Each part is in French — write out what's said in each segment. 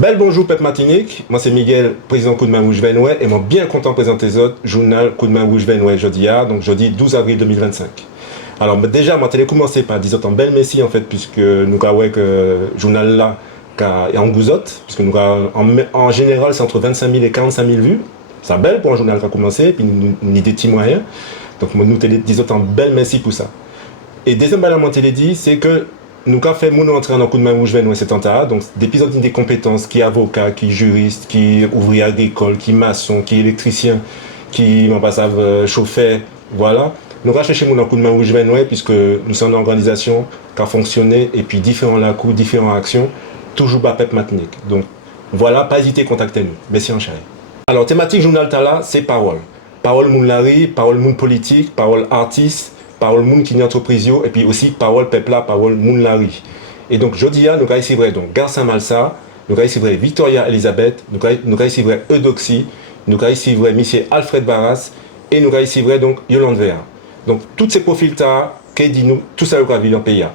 Bel bonjour Pep Martinique, moi c'est Miguel, président Coup de main Rouge Venoué, et moi bien content de présenter les autres journal Coup de main Rouge Venoué jeudi, donc jeudi 12 avril 2025. Alors déjà, moi j'ai commencé par dire en bel messie en fait, puisque nous avons que journal là est en gouzotte, puisque nous en général c'est entre 25 000 et 45 000 vues. C'est belle pour un journal qui a commencé, puis nous des petits moyens. Donc nous disons en bel messie pour ça. Et deuxième balle à moi dit, c'est que nous avons fait mon entrée dans Coup de main Rouge Venoué cet temps, donc d'épisodes des compétences, qui est avocat, qui est juriste, qui est ouvrier agricole, qui est maçon, qui est électricien, qui est chauffeur, voilà. Nous avons cherché mon Coup de main Rouge Venoué puisque nous sommes une organisation qui a fonctionné et puis différents lacous, différentes actions, toujours bas Pep Martinique. Donc voilà, pas hésiter à contacter nous. Merci en chéri. Alors thématique journal Tala, c'est parole. Parole moun lari, parole moun politique, parole artiste, parole moun qui est entreprise et puis aussi parole pepla, parole moun lari. Et donc jeudi nous avons ici vrai donc Garça Malsa, nous avons ici vrai Victoria Elisabeth, nous avons ici vrai Eudoxie, nous avons ici vrai monsieur Alfred Barras et nous avons ici vrai donc Yolande Véa. Donc tous ces profils là, qui dit nous tout ça le vivre en pays.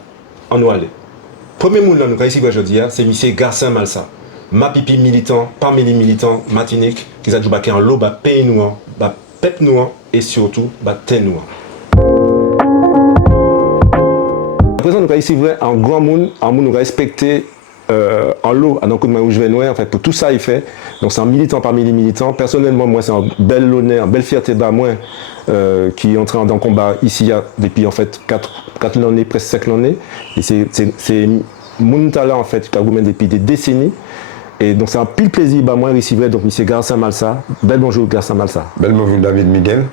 En nous aller. Premier moun là nous avons ici vrai jeudi c'est monsieur Garça Malsa. Ma pipi militant, parmi les militants Martinique qui a joué en lot bas pays noir, bas pep noir et surtout bas thé noir. Présent nous avons ici vrai un grand monde, nous respecté en lot à Coup de main Rouge Venoué, en fait pour tout ça il fait. Donc c'est un militant parmi les militants. Personnellement moi c'est un bel honneur, une belle fierté de moi qui est entré dans le combat ici depuis en fait 4 années, presque 5 années. Et c'est mon talent en fait qui a goûté depuis des décennies. Et donc c'est un pile plaisir, moi ici vrai, donc M. Garça Malsa. Bel bonjour Garça Malsa. Bel bonjour David Miguel.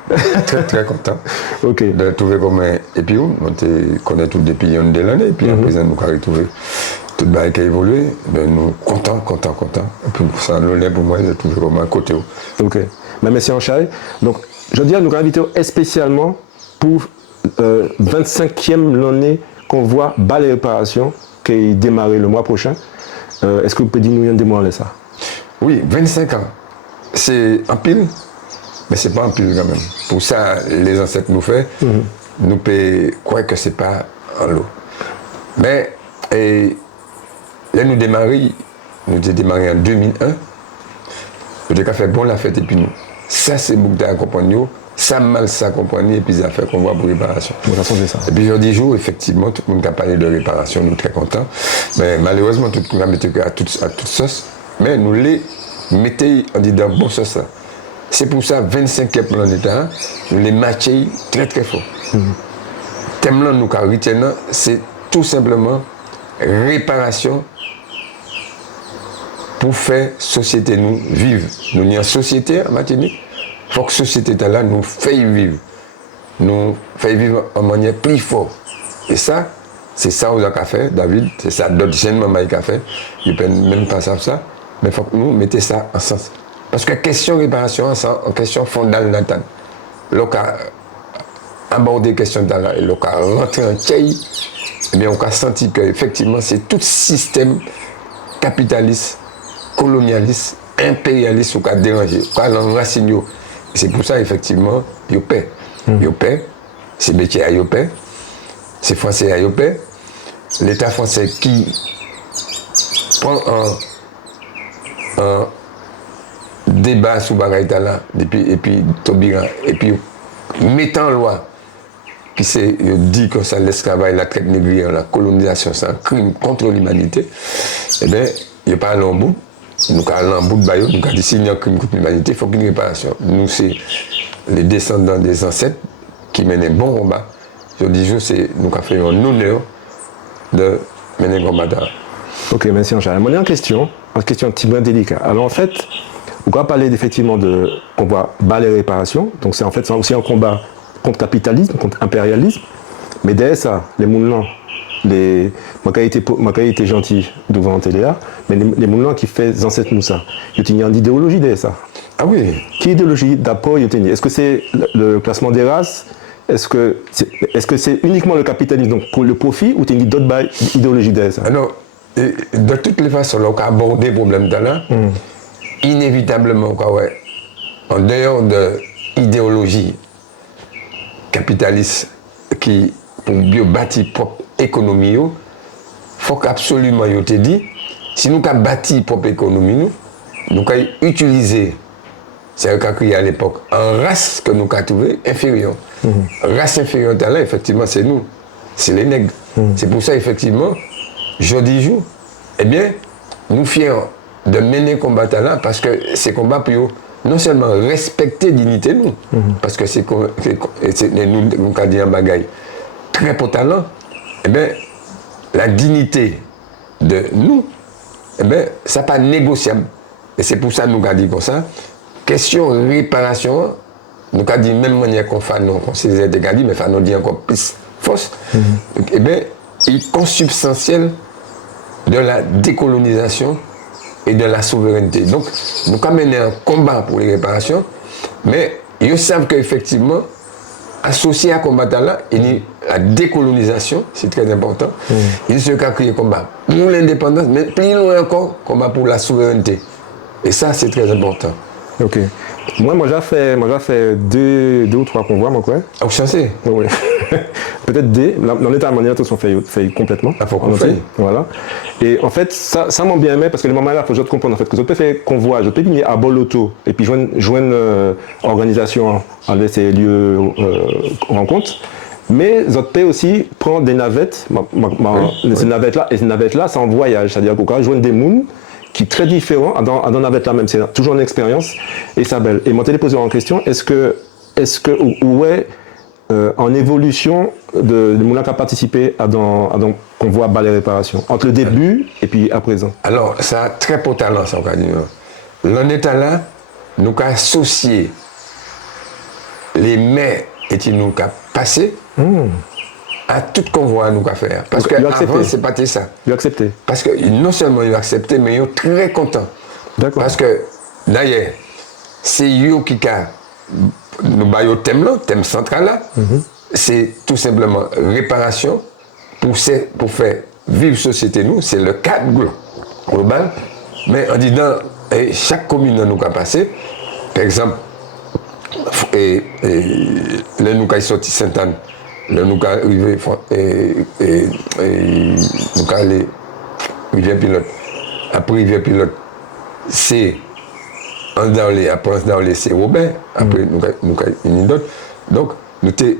Très content de trouver comme un épi. On te connaît tout depuis une de l'année, et puis à présent nous avons retrouvé tout le bail qui a évolué. Ben, nous content. Et puis pour ça, l'honneur pour moi, j'ai trouvé comme un côté. Ok. Ben, merci Anchaï. Donc je dis à nous inviter spécialement pour 25e l'année qu'on voit Bal et Réparation qui est démarré le mois prochain. Est-ce que vous pouvez dire nous des mots ça? Oui, 25 ans. C'est un pile, mais c'est pas un pile quand même. Pour ça, les ancêtres nous font, nous pouvons croire que c'est pas un lot. Mais là, nous démarrons en 2001. Nous avons fait bon la fête et puis nous. Ça, c'est Moukta accompagné, ça mal ça accompagné et puis ça fait qu'on voit pour réparation. Et puis je dis jour, effectivement, tout le monde a parlé de réparation, nous sommes très contents. Mais malheureusement, tout le monde a mis à toute sauce. Mais nous les mettons dans bon sauce. C'est pour ça, 25e plan d'État, nous les matchons très fort. Le thème là, nous retenons, c'est tout simplement réparation pour faire société nous vivre. Nous sommes en société en Martinique. Il faut que la société là nous fait vivre. Nous fait vivre en manière plus forte. Et ça, c'est ça qu'on a fait, David. C'est ça d'autres jeunes mamans qui ont fait. Ils ne peuvent même pas savoir ça. Mais il faut que nous mettions ça en sens. Parce que la question réparation, c'est une question fondamentale. Lorsqu'on a abordé la question de là, et lorsqu'on a rentré en Tchaï, eh bien, on a senti qu'effectivement, c'est tout système capitaliste, colonialiste, impérialiste qui a dérangé, qui a l'enraciné. C'est pour ça, effectivement, il paie. Il paie, c'est métier à paie, c'est français à paie. L'État français qui prend un débat sur Bagaïtala, et puis Tobira, et puis mettant en loi qui dit que ça l'esclavage, la traite négrière, la colonisation, c'est un crime contre l'humanité, eh bien, il n'y a pas un bout. Nous avons un bout de baillot, nous avons dit s'il y a un crime contre l'humanité, il faut qu'il y ait une réparation. Nous, c'est les descendants des ancêtres qui mènent un bon combat. Je dis, nous avons fait un honneur de mener un combat. Ok, merci Anchaï. Moi, j'ai une question un petit peu délicate. Alors en fait, on va parler effectivement de combat Bal et Réparation. Donc c'est en fait aussi un combat contre capitalisme, contre impérialisme. Mais derrière ça, les moulins, moi qui ai été gentil devant Téléa, mais les moulins qui font les ancêtres nous ça, il y a une idéologie derrière ça. Ah oui. Quelle idéologie d'apport il y a? Est-ce que c'est le classement des races? Est-ce que c'est uniquement le capitalisme, donc pour le profit, ou il y a d'autres idéologies derrière ça? Alors, de toutes les façons, on a abordé le problème de là, inévitablement, en dehors de l'idéologie capitaliste pour bien bâtir propre économie, il faut qu'absolument, je te dis, si nous avons bâti propre économie, nous avons utilisé, c'est ce qu'on a à l'époque, en race que nous avons trouvé inférieure. Race inférieure, là, effectivement, c'est nous, c'est les nègres. C'est pour ça, effectivement, jeudi jour, eh bien, nous fiers de mener combat là parce que ces combats pour non seulement respecter dignité nous, parce que c'est nous avons dit un bagaille très potent, eh bien, la dignité de nous, eh bien, ça n'est pas négociable. Et c'est pour ça que nous avons dit comme ça. Question réparation, nous avons dit même manière qu'on fait, non, qu'on s'est dit, mais nous dit encore plus force. Eh bien, il est consubstantiel de la décolonisation et de la souveraineté. Donc, nous avons mené un combat pour les réparations, mais ils savent qu'effectivement, associé à ce combat-là, il y a la décolonisation, c'est très important. Il se crée un combat pour l'indépendance, mais plus loin encore, combat pour la souveraineté. Et ça, c'est très important. Ok. Moi j'ai fait deux ou trois convois, moi, quoi. Ah, vous chancez? Oui. Peut-être des. Dans l'état de manière, tous sont faits complètement. Ah, faut qu'on fasse. Voilà. Et en fait, ça m'a bien aimé parce que le moment là, il faut que je comprenne en fait que je peux faire convoi, je peux venir à Boloto et puis joindre organisation en laisser lieu rencontre. Mais je peux aussi prendre des navettes, ces navettes-là, c'est en voyage, c'est-à-dire qu'on peut joindre des mouns qui est très différent dans la navette là même, c'est toujours une expérience et ça belle. Et mon téléposé en question, est-ce que en évolution de Moulin qui a participé à dans convoi bas les réparations entre le début et puis à présent? Alors, ça a très beau talent, ça, on va dire. L'on est là, nous avons associé les mers et qui nous avons passé à tout convoi nous avons fait. Parce qu'avant, c'est pas ça. Il a accepté. Parce que non seulement il a accepté, mais il est très content. D'accord. Parce que, d'ailleurs, c'est eux qui a nous baillons le thème central là, c'est tout simplement réparation pour faire vivre société nous, c'est le cadre global, mais en disant chaque commune nous a passé, par exemple, là nous avons sorti Sainte-Anne, là nous avons arrivé nous avons allé Rivière-Pilote, après Rivière-Pilote, c'est après c'est Robert, après nous avons une d'autres. Donc, nous t'ai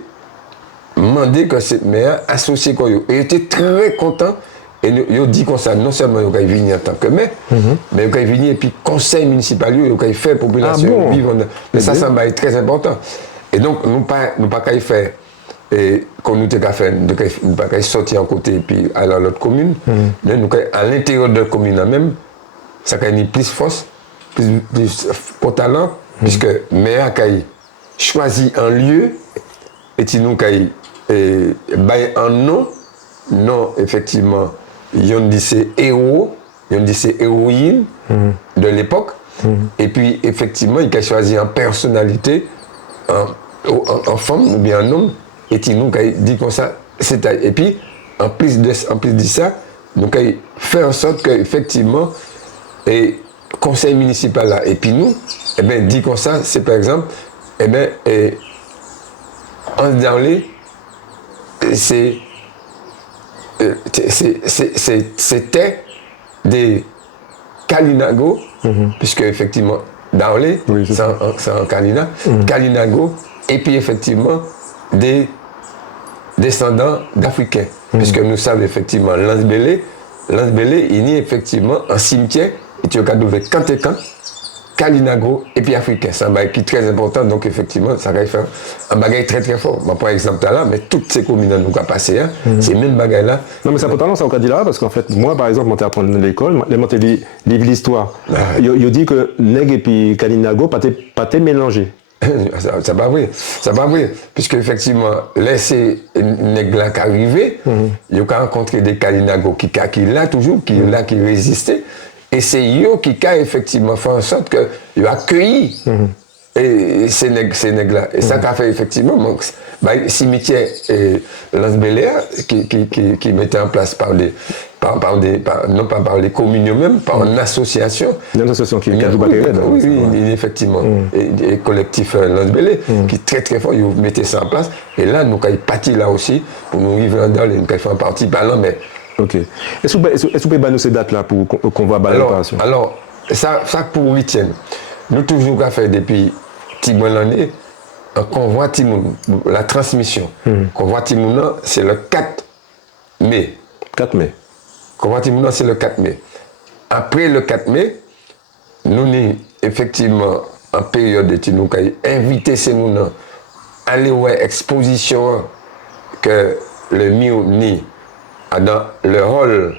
demandé que cette mère associée quoi. Et était très content. Et nous dit comme ça, non seulement nous avons venu en tant que maire, mais nous avons venu et puis conseil municipal, nous avons fait population vivre. Mais ça semble être très important. Et donc, nous pas qu'à faire, et comme nous avons fait, nous pas qu'à sortir en côté et puis aller à l'autre commune. Mais nous à l'intérieur de la commune même, ça a mis plus force. Plus pour talent, puisque Méa a choisi un lieu et nous a un nom, effectivement, ils ont dit c'est héros, ils ont dit c'est héroïne de l'époque, et puis effectivement, il a choisi en personnalité, en femme ou bien un homme, et nous a dit comme ça, et puis en plus de ça, nous avons fait en sorte qu'effectivement, conseil municipal là, et puis nous, eh bien, dit comme ça, c'est par exemple, eh bien, en Darlé, c'était des Kalinago, puisque effectivement, Darlé, c'est un Kalina, Kalinago, et puis effectivement, des descendants d'Africains, puisque nous savons effectivement, Lance-Bélé, il y a effectivement un cimetière. Et tu as trouvé Kantekan, Kalinago et puis Africain. C'est un bagage qui est très important, donc effectivement, ça va faire un bagage très très fort. Moi, par exemple, là, mais toutes ces communes nous ont passé, ces mêmes bagages là. Non, mais c'est important, ça, on dit là, parce qu'en fait, moi, par exemple, je apprendre à l'école, je lis l'histoire. Il dit que Neg et puis Kalinago, pas mélangés. C'est pas vrai. C'est pas vrai. Puisque, effectivement, laisser Neg là qui arrivé, il a rencontré des Kalinago qui là toujours, qui là qui résistaient. Et c'est eux qui a effectivement fait en sorte qu'ils ont accueilli ces nègres-là. Et ça a fait effectivement le cimetière Lance-Béléa qui mettait en place non pas par les communes eux-mêmes, par une association. Une association qui a oui, effectivement. Et collectif Lance-Bélé qui est très très fort, ils mettaient ça en place. Et là, nous avons parti là aussi pour nous vivre dans les nous avons fait en partie parlant, mais Ok. Est-ce que vous pouvez nous ces dates-là pour qu'on voit l'opération? Alors, ça pour 8e. Nous toujours qu'à faire depuis l'année, un convoi Timoun, la transmission. Convoi Timoun, c'est le 4 mai. 4 mai. Convoi Timoun, c'est le 4 mai. Après le 4 mai, nous sommes effectivement en période de nous avons invité ces gens à aller voir l'exposition que le MIO dans le hall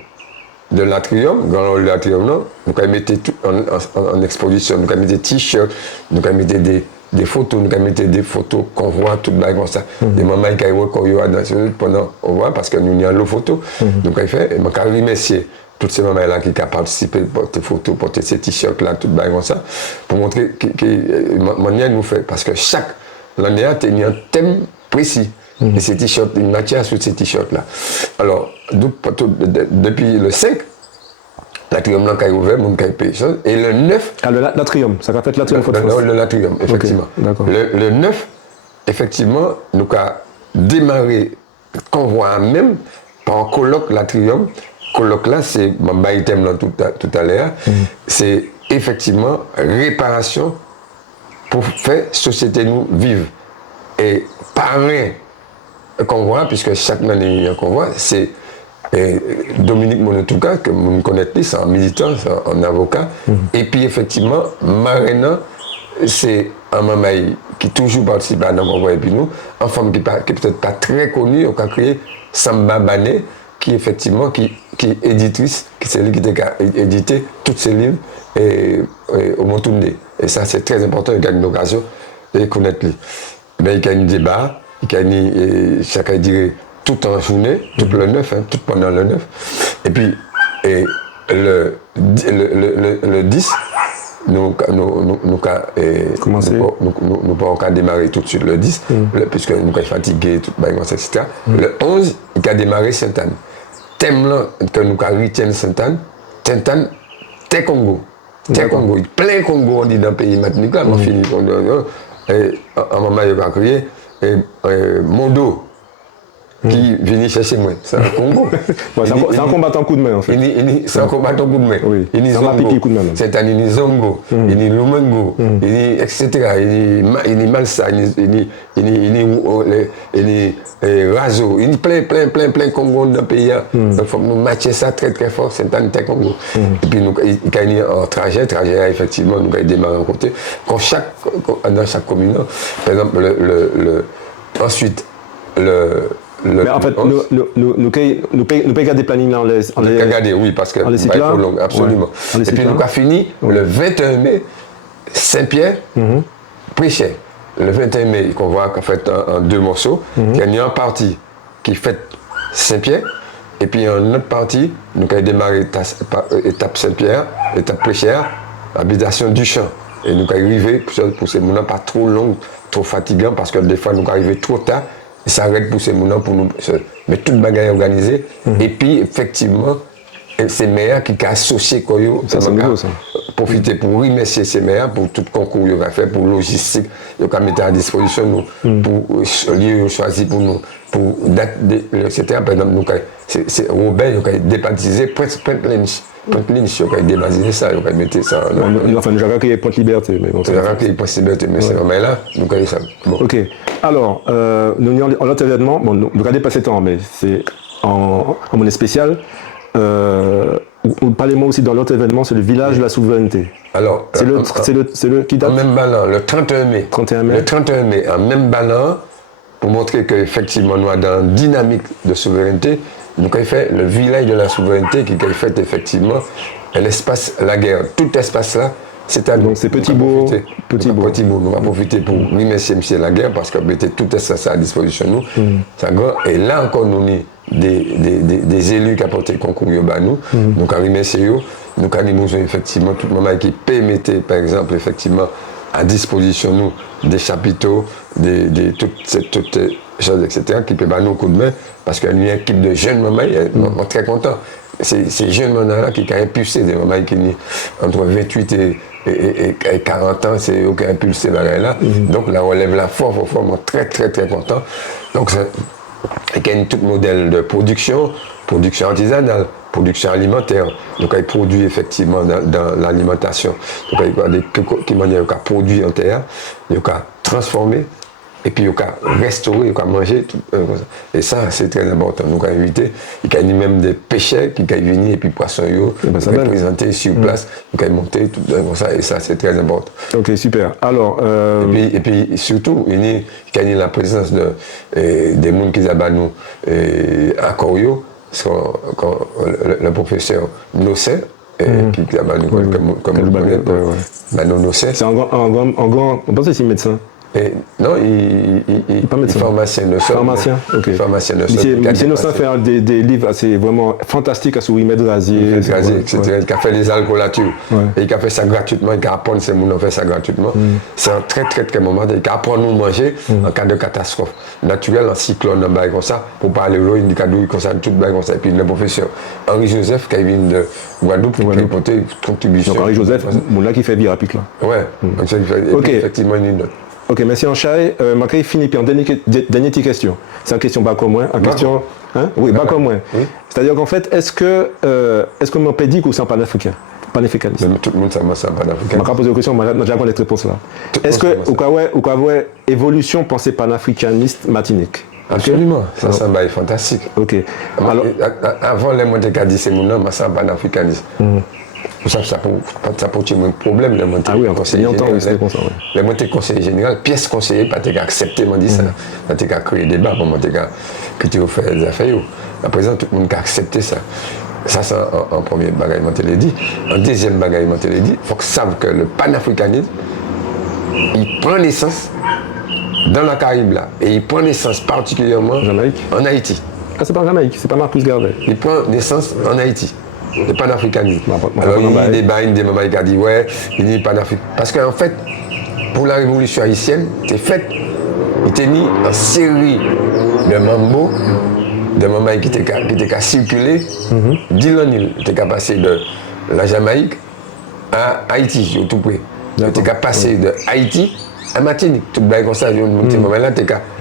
de l'atrium, dans le hall de l'atrium, nous avons mis tout en exposition, nous avons mis des t-shirts, nous avons mis des photos, nous avons mis des photos qu'on voit, tout le comme ça, des mamans qui ont dansé pendant on voit parce que nous avons les photos. Donc, je remercier toutes ces mamans-là qui ont participé pour tes photos, pour ces t-shirts-là, tout le comme ça, pour montrer que manière nous fait. Parce que chaque l'année a un thème précis. Et ces t-shirts, une matière sur ces t-shirts-là. Alors, depuis le 5, l'atrium là qui est ouvert, mon qui et le 9. Ah, l'atrium, ça va être l'atrium le l'atrium, effectivement. Okay, le 9, effectivement, nous avons démarré le convoi même par un colloque l'atrium. Colloque là, c'est mon item là tout à l'heure. C'est effectivement réparation pour faire société nous vivre. Et parrain convoi, puisque chaque année il y a un convoi, c'est Dominique Monotouka, que vous connaissez, c'est un militant, c'est un avocat. Et puis effectivement, Marina, c'est un maman qui toujours participe dans le convoi et puis nous, une femme qui n'est peut-être pas très connue, on a créé Samba Bané, qui effectivement qui est éditrice, c'est lui qui a édité tous ses livres au Montoundé. Et ça c'est très important, il y a une occasion de connaître lui. Ben, il y a un débat, chacun dirait tout en journée, tout le 9, tout pendant le 9. Et puis, le 10, nous pouvons démarrer tout de suite le 10, puisque nous sommes fatigués, etc. Le 11, il a démarré Sainte-Anne. Thème là, que nous avons retenu Sainte-Anne, Sainte-Anne, Té Congo. Té Congo, plein Congo, on dit dans le pays matinique, on finit. Et à un moment, il va crier. Mondo qui vient chercher moi, c'est un Congo. C'est un combattant coup de main en fait. C'est un combattant coup de main. Oui. Il est c'est un Zongo, il est Lumengo, il est etc. Il est Malsa, il est Razo, il est plein Congo dans le pays. Donc il faut nous matcher ça très très fort, c'est un Congo. Et puis nous il y a un trajet effectivement nous avons démarré à côté. Dans chaque commune, par exemple ensuite mais en fait, nous payons des plannings là, on les regarder, oui, parce que c'est trop long, absolument. Ouais, et puis nous avons fini le 21 mai, Saint-Pierre, prêchait. Le 21 mai, qu'on voit qu'en fait en deux morceaux, il y a une partie qui fait Saint-Pierre, et puis une autre partie, nous avons démarré étape Saint-Pierre, étape Prêchère, habitation du champ. Et nous avons arrivé pour ces moments pas trop long, trop fatigant, parce que des fois nous arrivons trop tard. Et ça arrête pour ces moments pour nous. Mais toute bagaille organisée. Et puis, effectivement, c'est meilleur qui a associé Koyo. Ça, c'est nouveau, ça. Profiter pour remercier ces meilleurs pour tout concours qu'il a fait, pour logistique, il a mis à disposition nous, pour lieu choisi pour nous, pour date, etc. Par exemple, c'est Robert, il a débaptisé Pointe-Lynch. Pointe-Lynch, il a débaptisé ça, il a mis ça. Enfin, nous avons créé Pointe-Liberté. Nous avons créé Pointe-Liberté, mais c'est vraiment là, nous avons ça. Bon. Ok. Alors, nous avons l'autre événement, bon, nous avons dépassé le temps, mais c'est en monnaie spéciale. Parlez-moi aussi dans l'autre événement, c'est le village de la souveraineté. Alors, c'est le qui date en même ballon, le 31 mai. 31 mai. Le 31 mai, en même ballon, pour montrer qu'effectivement, nous sommes dans une dynamique de souveraineté, nous avons fait le village de la souveraineté qui a fait effectivement l'espace, la guerre. Tout espace là, c'est à nous. Donc c'est Petit Bourg. Nous allons profiter pour remercier M. Laguerre parce que mettait tout ça à disposition de nous. Et là encore, nous avons des élus qui apportent le concours à nous. Nous avons remercié eux. Nous avons effectivement tout le monde qui permettait, par exemple, effectivement, à disposition nous des chapiteaux, toutes ces choses, etc., qui peuvent nous un coup de main parce qu'il y a une équipe de jeunes mamans, on est très contents. Ces jeunes mamans-là qui ont impulsé, des mamans qui ont entre 28 et 40 ans, c'est eux qui ont impulsé là. Donc la relève là fort, on est très très très content. Donc il y a tout modèle de production, production artisanale, production alimentaire. Donc, il produit effectivement dans l'alimentation. Donc, il y a des qui ont produit en terre, il y a transformé, et puis il y a restauré, il y a mangé. Tout, et ça, c'est très important. Donc, éviter, il y a même des pêcheurs qui ont venir, et puis poissons, ils sont présentés sur place, ils ont monté, tout ça, et ça, c'est très important. Ok, super. Alors, et puis surtout, il y a la présence des gens qui sont nous à Corio, le professeur Nosset, qui est comme vous le connaissez, Nosset. C'est un grand, on pense que c'est médecin. Non, il est pharmacien. Pharmacien, ok. Pharmacien. Monsieur Nosset fait des livres assez vraiment fantastiques sur Rimet Razier. Etc. Il a fait les alcoolatures. Et il a fait ça gratuitement, il a appris ces gens fait ça gratuitement. C'est un très très très moment. Il a appris à nous manger en cas de catastrophe naturelle, en cyclone, en bail comme ça, pour parler de l'eau, il a dit comme ça, tout bail comme ça. Et puis le professeur Henri Joseph, qui vient de Guadeloupe, qui a apporté une contribution. Donc Henri Joseph, là qui fait Virapic là. Ouais, donc effectivement une note. Ok, merci Anchaï. Je finis par une dernière question. C'est une question bas comme moi. Oui, bas comme moi. C'est-à-dire qu'en fait, est-ce que mon peut dire que c'est un panafricain? Panafricaniste. Tout le monde sait que c'est un panafricain. Je vais poser une question, j'ai déjà cette réponse là. Est-ce que vous avez évolution pensée panafricaniste Martinique? Absolument, ça c'est fantastique. Ok. Alors, avant les montées qu'a dit c'est mon nom, c'est un panafricaniste. Ça pose un problème de monter conseiller général. Les montées conseiller général, pièce conseiller, pas accepté, m'a dit ça. Pas créer des débats pour monter que tu fais des affaires. À présent, tout le monde a accepté ça. Ça, c'est un premier bagage, je l'ai dit. Un deuxième bagage, je l'ai dit. Il faut qu'ils savent que le panafricanisme, il prend naissance dans la Caraïbe là. Et il prend naissance particulièrement en Haïti. Ah, c'est pas en Jamaïque, c'est pas Marcus Garvey. Il prend naissance en Haïti. Le panafricanisme. Alors, il y a des mamans qui ont dit ouais, il dit panafricanisme. Parce qu'en fait, pour la révolution haïtienne, c'est fait, il était mis en série de mambo, de mamans qui étaient circulé, d'île en île. Il était passé de la Jamaïque à Haïti, au tout près. Il était passé de Haïti à Martinique. Tout le monde comme ça, il y a une maman là,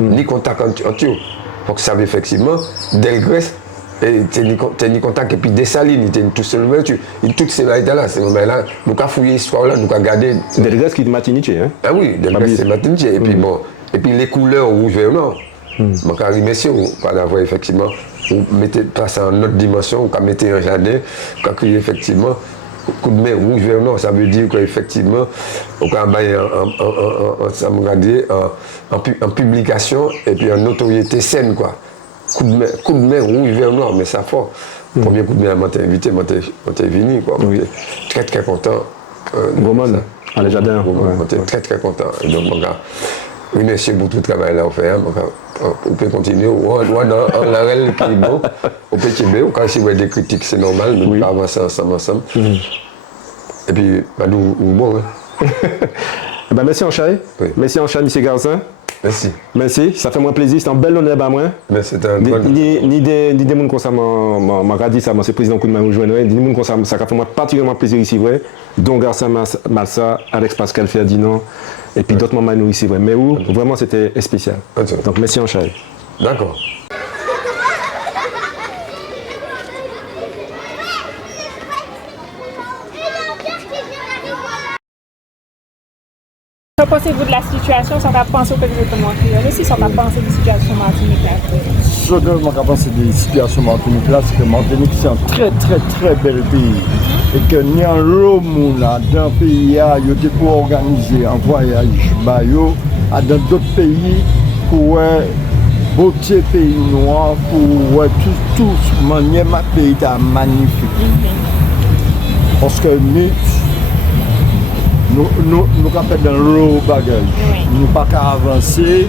il ni contact entre eux. Il faut que ça sache effectivement, Delgrès, t'es ni contact et puis Dessalines, t'es tout seul ouverture. Toutes ces là, ces moments-là, nous avons fouillé l'histoire là, nous avons gardé. Delgrès qui est Martinique, hein? Ah oui, Delgrès c'est Martinique. Et puis bon, et puis les couleurs rouge vert nord. Donc à messieurs, par la voie effectivement, vous mettez ça en autre dimension, vous mettez un jardin, vous criez effectivement. Coup de main rouge vers nord, ça veut dire qu'effectivement, on peut envoyer en publication et puis en notoriété saine, quoi. Coup de main rouge vers nord, mais ça fort. Premier coup de main, m'ont invité, m'ont venu, quoi. Très très content. Roman, à les jardins. Très très content. Et donc, oui, merci pour tout le travail là, on fait. On peut continuer. On a la réelle qui est bon. On peut tirer. Quand il y a des critiques, c'est normal. Nous pouvons avancer ensemble. Et puis, nous, bon. Merci Anchaï. Merci Anchaï, M. Garzin. Merci. Merci, ça fait moins plaisir. C'est un bel honneur à moi. Mais c'est un bon. Ni des gens comme ça, m'a dit ça, c'est président Koudma Moujvenoué. Ni des gens comme ça, ça fait moi particulièrement plaisir ici, vrai. Donc Garçon Malsa, Alex Pascal Ferdinand, et puis d'autres membres nous ici, vrai. Mais où, vraiment, c'était spécial. Donc merci Anchaï. D'accord. Que pensez-vous de la situation? Ça va penser exactement si ça va penser de la situation Martinique là? Ce que je pense de la situation Martinique là, c'est que Martinique c'est un très très très bel pays. Et que ni en l'homme dans un pays, il y a pour organiser un voyage dans d'autres pays pour beauté pays noir, pour tout manière ma pays est magnifique. Parce que nous sommes dans le bagage. Nous ne pouvons pas avancer.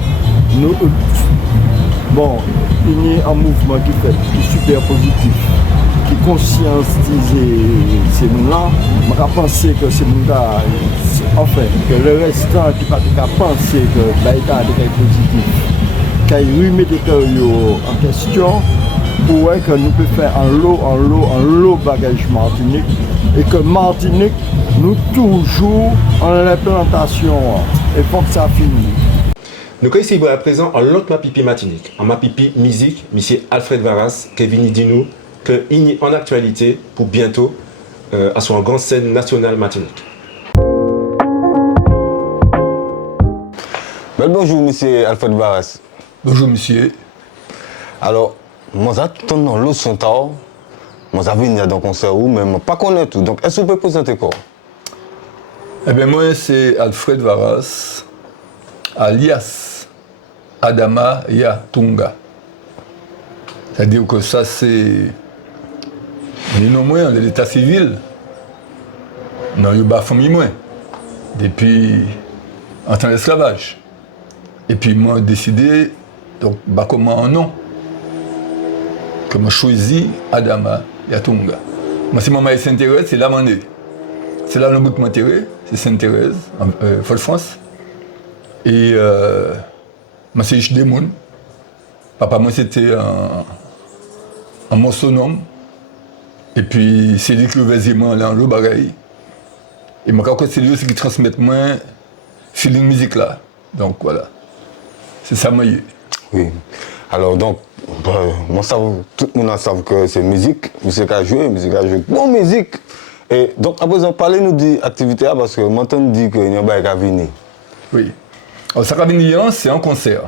Bon, il y a un mouvement qui est super positif, qui conscientise ces gens-là. Je pense que c'est enfin, que le restant qui ne pas penser que l'État est positif, qu'il remet des territoires en question, pour que nous pouvons faire un lot bagage Martinique. Et que Martinique, nous toujours en implantation. Il faut que ça finisse. Nous sommes ici à présent en l'autre Mapipi Martinique, en Mapipi musique, M. Alfred Varas, qui est venu dire nous qu'il est en actualité pour bientôt à son grande scène nationale Martinique. Bonjour, monsieur Alfred Varas. Bonjour, monsieur. Alors, moi, j'attends dans l'autre son temps. Moi, j'avais venu dans un concert où, mais je ne pas connais tout. Donc, est-ce que vous pouvez présenter quoi? Eh bien, moi, c'est Alfred Varas, alias Adama Yatunga. C'est-à-dire que ça, c'est les noms de l'état civil dans le bas famille moins, depuis en temps d'esclavage. Et puis, moi, j'ai décidé, donc, bah, comment un nom, que moi, choisi Adama Yatunga. Moi, si maman est Sainte-Thérèse, c'est là mon nez. C'est là le bout de m'enterrer, c'est Sainte-Thérèse, en Fort-de-France. Et moi, c'est Ichdémoun. Papa, moi, c'était un morceau-nom. Et puis, c'est lui qui faisait moi dans le bagaille. Et moi, c'est lui aussi qui transmet moi feeling musique là. Donc, voilà. C'est ça, moi. Oui. Alors, donc, moi, tout le monde sait que c'est musique à jouer, bonne musique. Et donc, à présent, parlez-nous de l'activité parce que maintenant, on dit qu'il n'y a pas de venir. Oui. Alors, ça venir, c'est un concert.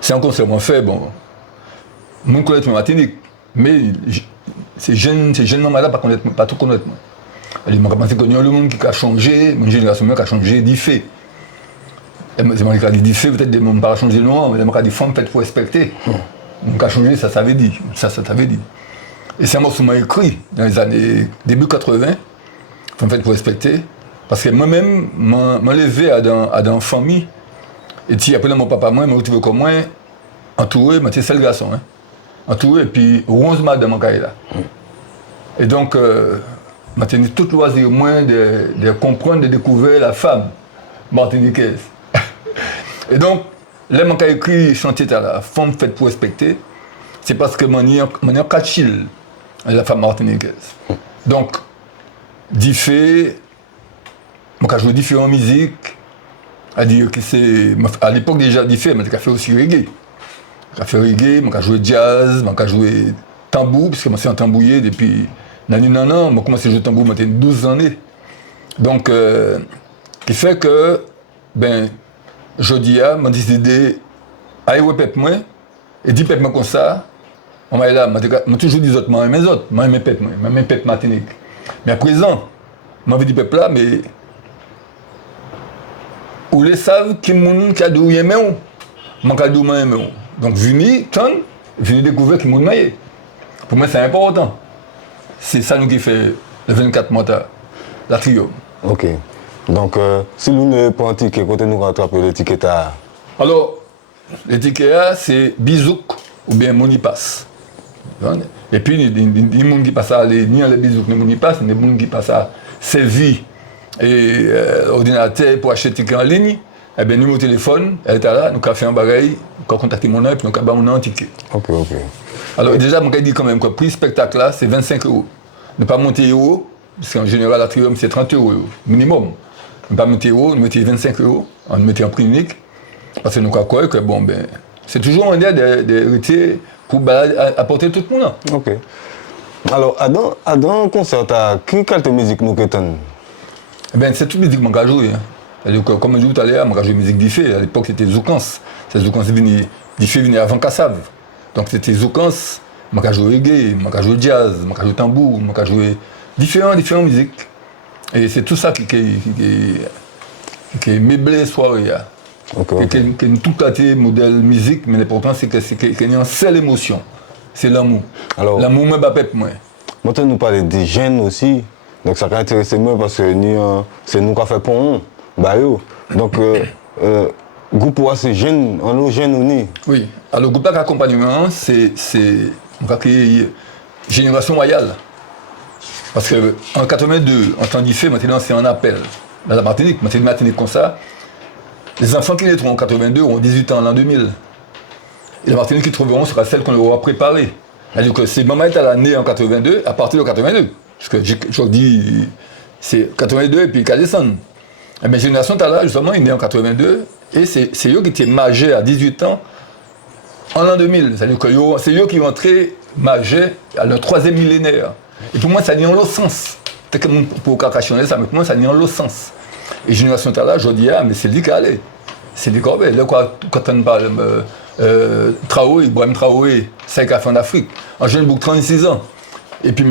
C'est un concert, moi, fait, bon. Moi, je connais ma Martinique, mais ces jeunes malades pas tout connaître. Je pense qu'il y a le monde qui a changé, mon génération qui a changé d'effet. C'est moi qui a dit d'effet, peut-être des gens pas changé non, mais des femmes faites pour respecter. Donc, a changé, ça t'avait dit. Ça t'avait dit. Et c'est un morceau m'a écrit dans les années début 80, en fait pour respecter, parce que moi-même, m'a levé à dans famille, et puis après mon papa moi, m'a retrouvé comme moi, entouré, j'étais seul garçon, hein, entouré, et puis 11 madame dans mon cahier là. Et donc, m'a tenu tout loisir moins de comprendre, de découvrir la femme martiniquaise. Et donc, là, mon cahier écrit chanter à la femme faite pour respecter, c'est parce que mon catchil la femme martiniquaise. Donc, diffé, moi j'ai joué différentes musiques, à dire que c'est à l'époque déjà diffé, mais j'ai fait aussi reggae. J'ai fait reggae, moi j'ai joué jazz, moi j'ai joué tambour parce que moi c'est un tambouillé depuis non, moi commencé à jouer tambour moi j'avais 12 années. Donc qui fait que ben jodi a m'a décidé à répéter moi et dire moi comme ça. On m'a là, m'a toujours dit autres, moi mes autres, moi mes pètes Martinique. Mais à présent, m'a dit peuple là, mais ou les savent qui moun qui a dou yemé ou, mon ka dou yemé ou. Donc vini découvrir qui moun maillé. Pour moi c'est important. C'est ça nous qui fait le 24 mois la trio. OK. Donc si nous ne pas un ticket côté nous rattraper le ticket à. Alors le ticket c'est Bizouk ou bien Monipass. Et puis, il y a des gens qui passent à les bisous, ni des gens qui passent à servir et ordinateur pour acheter des tickets en ligne. Eh bien, nous, au téléphone, elle était là, nous avons fait un bagage, nous avons contacté mon nom et puis nous avons un ticket. OK. Alors, déjà, je dis quand même que le prix spectacle là, c'est 25 €. Ne pas monter €, parce qu'en général, la Triumph, c'est 30 € minimum. Ne pas monter €, nous mettons 25 €, on mettait en prix unique. Parce que nous croyons que bon, ben, c'est toujours un idée de pour apporter tout le monde. OK. Alors, dans un concert, quelle qualité de musique nous écoutons? Ben, c'est toute musique que je joue. Comme je disais tout à l'heure, je joué musique d'Ifé. À l'époque, c'était Zoukans. Zoukans venait avant Kassav. Donc, c'était Zoukans. Je joué reggae, je joué jazz, je joué tambour, je joué différentes musiques. Et c'est tout ça qui est meublé soirée. Okay. Qui est tout côté modèle musique, mais l'important c'est qu'il y a une seule émotion, c'est l'amour. Alors, l'amour me bat moi. Maintenant nous parlons des jeunes aussi, donc ça intéresse moi parce que c'est nous qui fait pour nous. Donc groupe pour ces jeunes, on est jeunes unis. Oui. Alors le groupe d'accompagnement c'est on va créer Génération Royale. Parce que en 82, en temps d'Ifé, maintenant c'est un appel dans la Martinique, maintenant Martinique comme ça. Les enfants qui naîtront en 82 ont 18 ans en l'an 2000. Et la Martinique qu'ils trouveront sera celle qu'on leur aura préparée. C'est-à-dire que si maman est à l'année en 82, à partir de 82, parce que je dis c'est 82 et puis qu'à descendre. Mais Génération Tala, justement, il est né en 82 et c'est eux qui étaient majeurs à 18 ans en l'an 2000. C'est-à-dire que c'est eux qui ont entré majeur à le 3e millénaire. Et pour moi, ça n'y a l'autre sens. Peut-être que pour cacher ça, mais pour moi, ça n'y a l'autre sens. Et génération là, je dis, mais c'est lui qui allait. C'est lui qui allait. Là, quand on parle Traoré, Ibrahim Traoré, c'est qu'il a fait en Afrique. Un jeune bouc 36 ans. Et puis,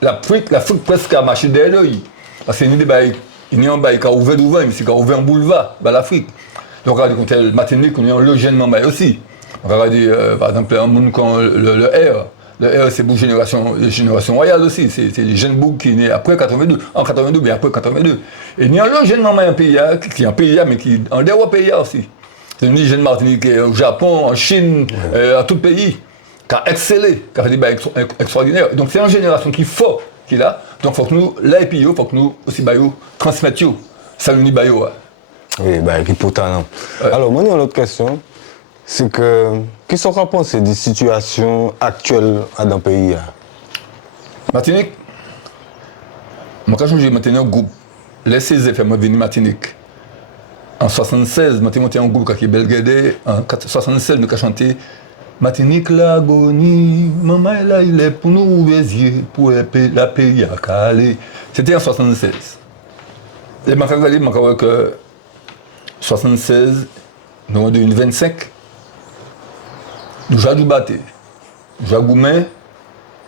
l'Afrique presque a marché derrière lui. Parce qu'il y a un bail qui a ouvert devant, mais c'est qui a ouvert un boulevard dans l'Afrique. Donc, quand on a Martinique, on a un logement aussi. On va regarder, par exemple, un monde comme le R. Le R, c'est pour génération royale aussi. C'est les jeunes boucs qui sont nés après 82. En 82, mais après 82. Et il y a un logement dans un pays, qui est un pays, mais qui est en dehors pays aussi. C'est une jeune Martinique au Japon, en Chine, à tout pays, qui a excellé, qui a fait des bails extraordinaires. Donc, c'est une génération qui est forte, qui est là. Donc, il faut que nous, là, il faut que nous aussi transmettions. Ça nous dit bayo. Oui, qui pour talent. Alors, moi, j'ai une autre question. C'est que, qu'est-ce qu'on pense des situations actuelles dans le pays? Martinique, moi, quand j'ai monté un groupe, les CZ fait venir Martinique. En 1976, j'ai monté un groupe qui est Belguédé. En 1976, nous avons chanté Martinique, l'agonie, maman est là, il est pour nous les yeux, pour la pays à Calais. C'était en 1976. Et je me que 1976, nous avons devenu 25. Nous avons du battre, nous avons goumé,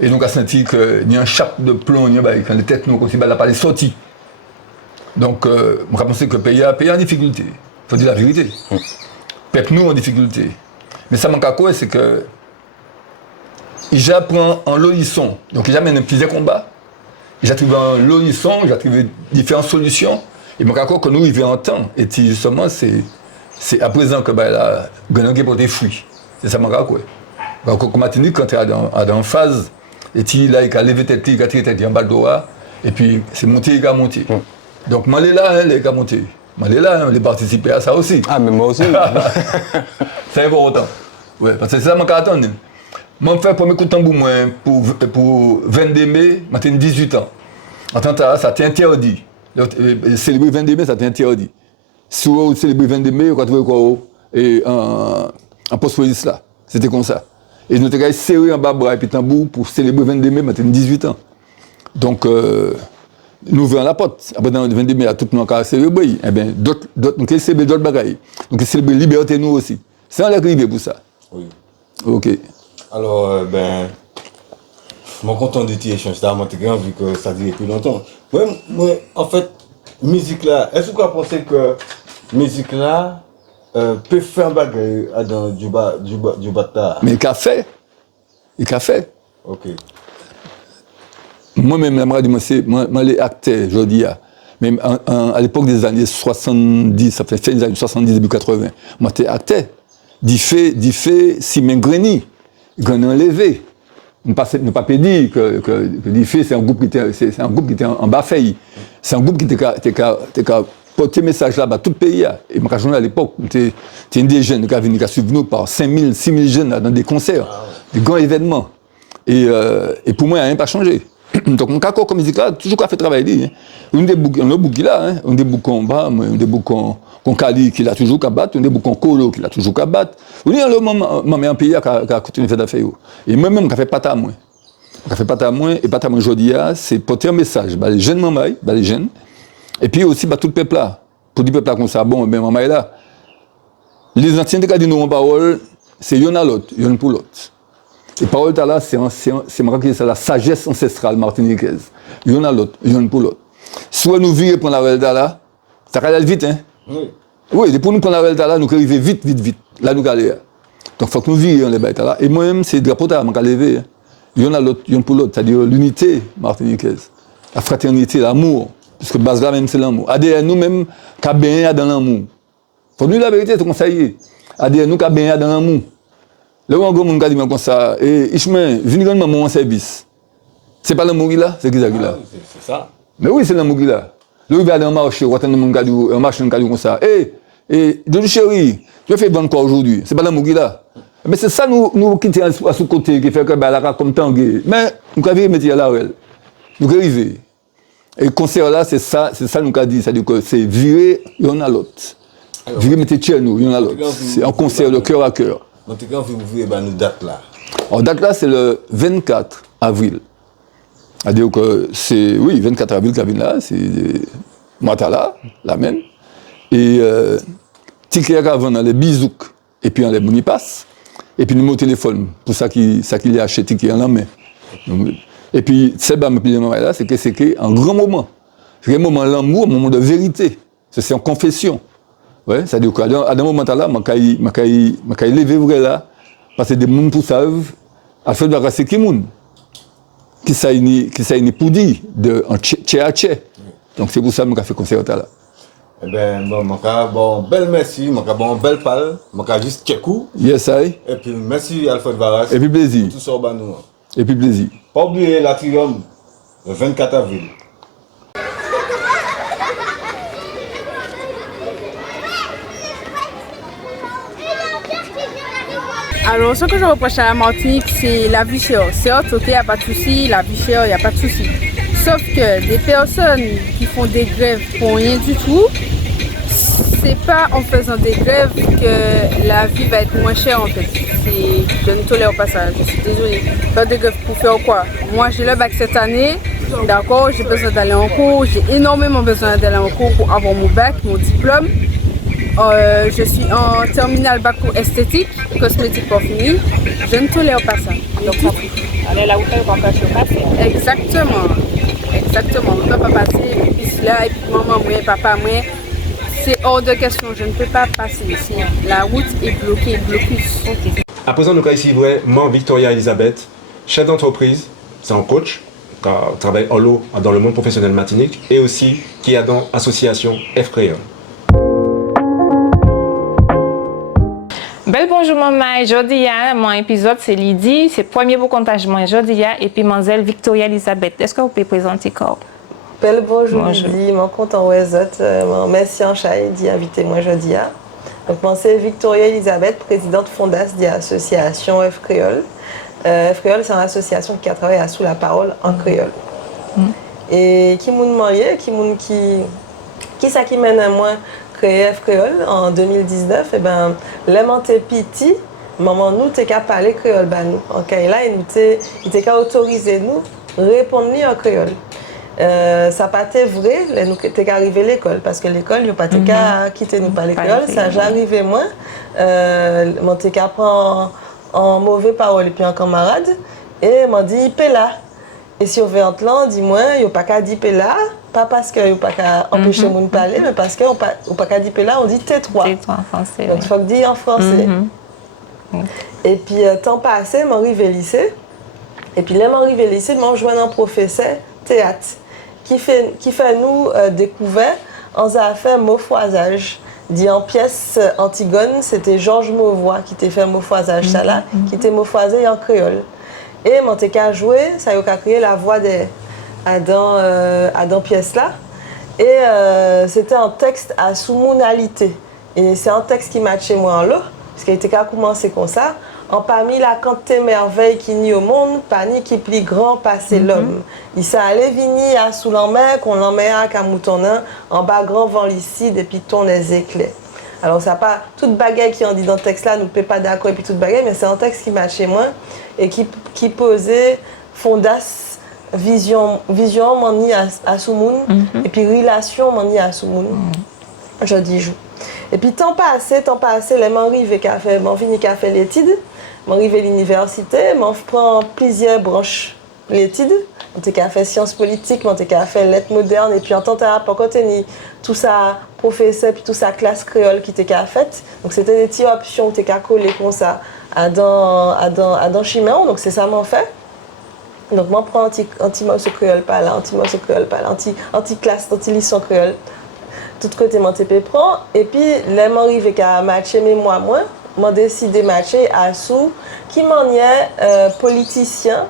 et nous avons senti qu'il y a un chape de plomb, quand les têtes nous aussi, la pas sorti. Donc, je pense que le pays est en difficulté. Il faut dire la vérité. Le peuple nous en difficulté. Mais ça manque à quoi, c'est que il apprend en l'horizon. Donc, il amène un petit combat. Il a trouvé un l'horizon, il a trouvé différentes solutions. Et il manque à quoi que nous, il vient en temps. Et justement, c'est à présent que la gagnant pour des fruits. C'est ça manque à quoi. Donc, Martinique, quand il est en phase, et il a levé tête, il a tiré tête en bas de doigt, et puis c'est monté, il a monté. Donc, moi, là, il a monté. Moi, là, il a participé à ça aussi. Ah, mais moi aussi. C'est important. Ouais, parce que c'est ça que je m'attends. Moi, je fais le premier coup de tambour pour 22 mai, j'ai 18 ans. En tant que ça t'est interdit. Célébrer 22 mai, ça t'est interdit. Si vous célébrez 22 mai, vous trouvez quoi en post-police là. C'était comme ça. Et nous avons serré en bas bras et puis tambour pour célébrer 22 mai, j'ai 18 ans. Donc, nous ouvrons la porte. Après, dans le 22 mai, tout le monde a célébré. Eh bien, d'autres, nous avons célébré d'autres bagailles. Donc, célébrer la liberté, nous aussi. C'est un arrivé pour ça. Oui. Ok. Alors, je suis content de t'y échanger ça, vu que ça dure depuis longtemps. Moi, en fait, musique là, est-ce que vous pensez que musique là peut faire un bagage dans du bata? Mais il a fait. Il a fait. Ok. Moi-même, moi, je suis acteur, je dis. Même à l'époque des années 70, ça fait les années 70, début 80, moi, j'étais acteur. D'y fait, si mes greniers, qu'on a enlevé. Ne pas dire que l'IFE, c'est un groupe qui était en bas failli. C'est un groupe qui était porté message là-bas, tout le pays. Et moi, à l'époque, c'était une des jeunes qui a venu suivre nous par 5 000 jeunes là, dans des concerts, des grands événements. Et pour moi, il n'y a rien pas changé. Donc, mon cas comme musique là, toujours fait travailler. On a des boucs qui là, on a des boucs qu'on bat, on a des boucs qu'on Kali qui l'a toujours qu'à battre, on a des boucs qu'on Kolo qui l'a toujours qu'à battre. On est le moment, un pays qui a continué à faire d'affaires. Et moi-même, qui fait pas à moi. Qui fait pas à moi, et pas à moi aujourd'hui, c'est porter un message, les jeunes mamans, les jeunes, et puis aussi tout le peuple là. Pour dire peuple là comme ça, bon, ben maman est là. Les anciens qui disent nous en parole, c'est y'en a l'autre, y'en pour l'autre. Et parole là, c'est la sagesse ancestrale martiniquaise. Y'en a l'autre, y'en pour l'autre. Soit nous vivons pour la relève là, ça va aller vite, hein? Oui. Oui, pour nous prendre la relève là, nous arrivons vite. Là, nous allons. Donc, il faut que nous vivions les bêtes là. Et moi-même, c'est le drapeau là, je vais lever. Y'en a l'autre, y'en pour l'autre. C'est-à-dire l'unité martiniquaise. La fraternité, l'amour. Parce que base là même, c'est l'amour. ADN nous-mêmes, qui a bien dans l'amour. Il faut nous la vérité, c'est comme ça y est. ADN nous, qui a bien dans l'amour. Là où on dit comme ça, et Ishmael, venez dans mon service. C'est pas l'amour qui là, c'est qui ça qui là. C'est ça. Mais oui, c'est l'amour qui là. Là où il va dans un marché, on va dans un marché comme ça. Et de chérie, tu fais vendre quoi aujourd'hui? C'est pas l'amour qui là. Mais c'est ça nous qui tient à ce côté, qui fait que la comme tangué. Mais nous avons mettre à la règle. Nous arrivons. Et le concert là, c'est ça nous avons dit. C'est-à-dire que c'est virer, il y en a l'autre. Virer, mettre chez nous, il y en a l'autre. C'est un concert de cœur à cœur. En tout cas, vous pouvez nous date là. Alors, date là, c'est le 24 avril. C'est-à-dire que c'est, oui, 24 avril, cabine là, c'est Matala, la même. Et Ticket avant dans les bisouks, et puis on les bonipasse. Et puis numéro de téléphone, pour ça qu'il a acheté Ticket en la main. Donc, et puis, c'est là, c'est que c'est un grand moment. C'est un moment d'amour, un moment de vérité. C'est en confession. Ouais, c'est-à-dire qu'à un moment là, je vais lever vrai là, parce que des gens pour savent, à faire de la race qui moun. Qui s'est pour dire, en tché à tché. Donc c'est pour ça que je fais concert là. Eh ben, bon, bel merci, bon, bel pal, juste tchekou. Yes, I. Et puis, merci Alfred Varas. Et puis plaisir. Tout ça au banou. Et puis plaisir. Pas oublier l'Atrium, le 24 avril. Alors, ce que je reproche à la Martinique, c'est la vie chère. Certes, ok, il n'y a pas de souci, la vie chère, il n'y a pas de souci. Sauf que des personnes qui font des grèves pour rien du tout, c'est pas en faisant des grèves que la vie va être moins chère en fait. Je ne tolère pas ça, je suis désolée. Faire des grèves pour faire quoi? Moi j'ai le bac cette année, d'accord, j'ai besoin d'aller en cours, j'ai énormément besoin d'aller en cours pour avoir mon bac, mon diplôme. Je suis en terminale bac pour esthétique, cosmétique pour finir. Je ne tolère pas ça. Donc, allez là où tu vas passer. Exactement. Exactement. On ne peut pas passer ici là, et puis maman, moi, papa, moi. C'est hors de question. Je ne peux pas passer ici. La route est bloquée, blocus. Okay. À présent, nous avons ici vraiment Victoria Elisabeth, chef d'entreprise, c'est un coach, qui travaille dans le monde professionnel Martinique, et aussi qui est dans l'association F-Créole. Bel bonjour maman, aujourd'hui mon épisode c'est Lydie, c'est le premier beau contact aujourd'hui et puis mademoiselle Victoria Elisabeth. Est-ce que vous pouvez présenter quoi? Bel bonjour Lydie, mon compte en Wezot, merci en chai d'y inviter moi aujourd'hui. Donc moi c'est Victoria Elisabeth, présidente fondatrice de l'association F-Créole. F-Créole c'est une association qui travaille sous la parole en créole. Et qui m'a demandé, qui ça qui mène à moi créé F-Créole en 2019, et ben, l'émenté piti, maman nous t'es qu'à parler créole bah nous. Ok, là il t'es qu'à autoriser nous répondre en créole. Ça pas été vrai, nous t'es qu'à arriver à l'école parce que l'école il pas qu'à quitter nous parler créole, ça j'arrivais moi, mon t'es qu'à prendre en mauvais parole et puis en camarade et m'a dit là. Et si on veut entrer là, dis-moi, il n'y a pas qu'à dire là, pas parce qu'il n'y a pas qu'à empêcher les gens de parler, mais parce qu'on n'a pas qu'à dire là, on dit tais-toi. Tais-toi en français. Donc il faut dire en français. Et puis, temps passé, je suis arrivé au lycée. Et puis, là, je suis arrivé au lycée, je suis joint un professeur théâtre qui fait nous découvrir en affaire maufoisage. Dit en pièce Antigone, c'était Georges Mauvois qui t'a fait maufoisage, ça là, qui t'a maufoisé en créole. Et mon TK joué, ça a créé la voix dans pièce là. Et c'était un texte à sous-monalité. Et c'est un texte qui matchait moi en l'eau, parce qu'il était qu'à commencer comme ça. En parmi la quantité merveille qui nie au monde, parmi qui plie grand passer l'homme. Il s'est allé venir à sous l'enmer, qu'on l'enmer à Camoutonin, en bas grand vent licide et puis ton les éclairs. Alors ça pas toute bagaille qui en dit dans le texte là, nous ne peut pas d'accord et puis toute bagaille, mais c'est un texte qui matchait moi et qui posait fondas vision mani à Soumoun et puis relation mani à Soumoun. Je dis joue. Et puis temps passé, les m'arrive qu'à faire, m'en fini qu'à faire l'étude, m'arrive à l'université, m'en prend plusieurs branches l'étude. On était qu'à faire sciences politiques, on était qu'à faire lettres modernes et puis en temps à pas continuer tout ça professeur puis tout ça classe créole qui était qu'à fait. Donc c'était des petites options qui étaient qu'à coller comme ça à dans Chiméon. Donc c'est ça m'en fait. Donc moi prends anti-morceau créole pas là, anti-morceau créole pas là, anti-classe, anti-licence créole. Tout côté mon TP prend et puis là m'arrive qu'à matcher mais moi m'en décidé matcher à sous qui m'en est politicien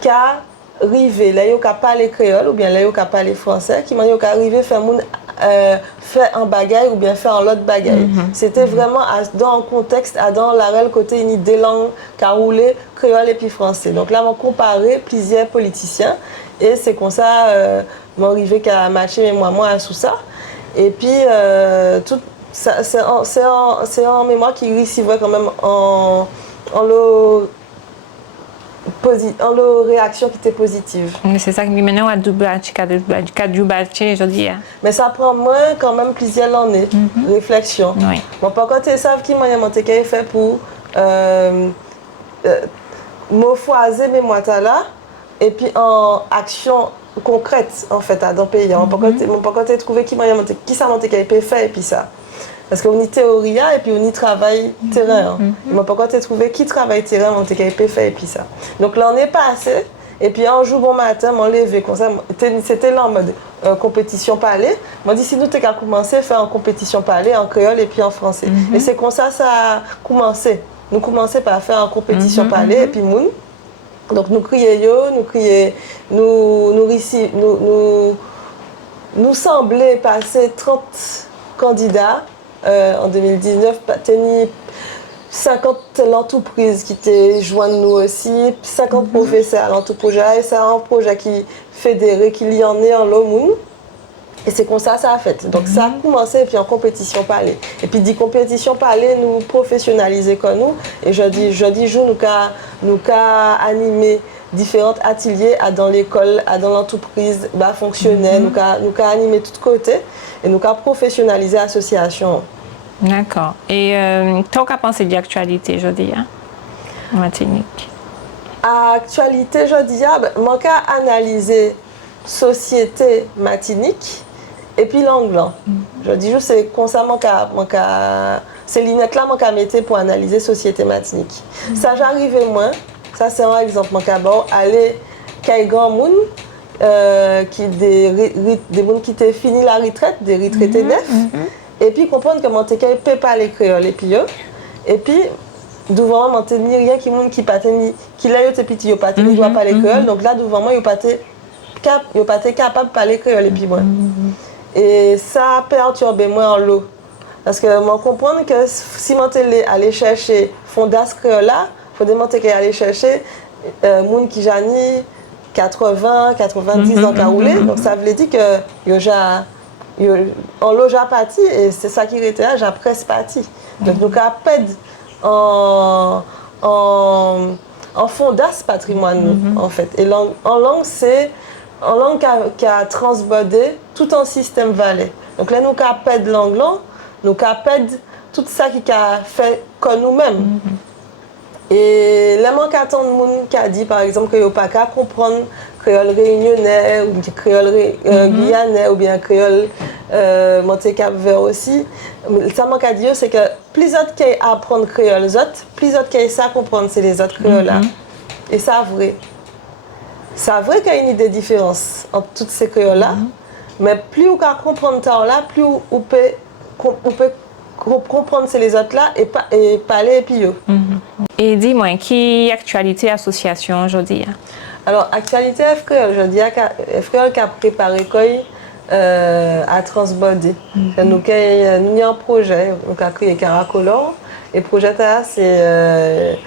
qu'a rivé là yo qu'a parler créole ou bien là yo qu'a parler français qui m'en yo qu'a arrivé faire faire un bagaille ou bien faire un l'autre bagaille. C'était vraiment dans un contexte dans la réelle côté une des langues qu'a roulé créole et puis français. Donc là m'ont comparé plusieurs politiciens et c'est comme ça m'en arrivé qu'à matcher moi à sous ça. Et puis tout ça c'est en mémoire qui récevait quand même en en leur réaction qui était positive. C'est ça qui mène à doublage, je dis. Mais ça prend moins quand même plusieurs années de réflexion. Oui. Bon, par contre, ils savent qui m'a fait pour m'offoiser mes moitas là, et puis en action concrète, en fait, dans le pays. Mon pas quand trouvé qui ça m'a fait, et puis ça. Parce qu'on y théorie et puis on y travaille terrain. Mon pas quand trouvé qui travaille terrain, on fait, et puis ça. Donc l'année passée, et puis un jour bon matin, m'en levé comme ça, c'était là en mode compétition parler. M'a dit si nous t'es qu'à commencer à faire une compétition parler en créole et puis en français. Et c'est comme ça a commencé. Nous commençons par faire une compétition parler et puis moun. Donc nous crions, nous semblait passer 30 candidats en 2019, tenir 50 entreprises qui étaient jointes nous aussi, 50 professeurs à l'entreprise, et c'est un projet qui fédéré, qui y en est en l'homme. Et c'est comme ça a fait. Donc ça a commencé et puis en compétition parler. Et puis dit compétition parler, nous professionnaliser comme nous. Et jeudi jour, nous animer différents ateliers dans l'école, dans l'entreprise, fonctionnaires, nous animer tous côtés et nous professionnaliser l'association. D'accord. Et tu as pensé de l'actualité aujourd'hui, Martinique? Actualité aujourd'hui, moi j'ai analysé société Martinique et puis l'anglais. Je dis juste c'est constamment ces lunettes là moi mettais pour analyser société Martinique. Ça j'arrivais moins. Ça c'est un exemple moi aller kay grand monde qui des monde qui t'ont fini la retraite, des retraités neufs et puis comprendre comment t'es peut parler créole et puis devant moi tenir rien qui pas qui là yo te petit yo pas doit parler créole donc là devant moi yo pas capable de parler créole et puis moi. Et ça perturbe moi en l'eau. Parce que moi comprendre que si moi aller chercher fondas créole là, faut demander qu'elle aller chercher moun qui jani 80, 90 ans roulé. Donc ça veut dire que en l'eau j'ai parti et c'est ça qui était là, j'ai presque parti. Donc nous perdre en fondas patrimoine en fait. Et en langue c'est en langue qui a transbordé tout un système valais. Donc là, nous avons perdu l'anglais, nous avons perdu tout ça qui a fait comme nous-mêmes. Et là, moi, j'attends de monde qui a dit, par exemple, que vous pas qu'à comprendre créole réunionnais, ou créole guyanais, ou bien créole Monte-Cap-Vert aussi. Ça, moi, qu'à dire, c'est que plus d'autres qui apprennent créole, plus d'autres qui savent comprendre, c'est les autres créoles là. Et ça, vrai. C'est vrai qu'il y a une idée de différence entre toutes ces créoles-là, mais plus on comprend ça là, plus on peut comprendre ces les autres-là et parler et puis eux. Et dis-moi, qui actualité association aujourd'hui? Alors, actualité FCREOL, aujourd'hui, FCREOL qui a préparé à transborder. Nous avons un projet, nous avons créé Caracolor. Et le projet, c'est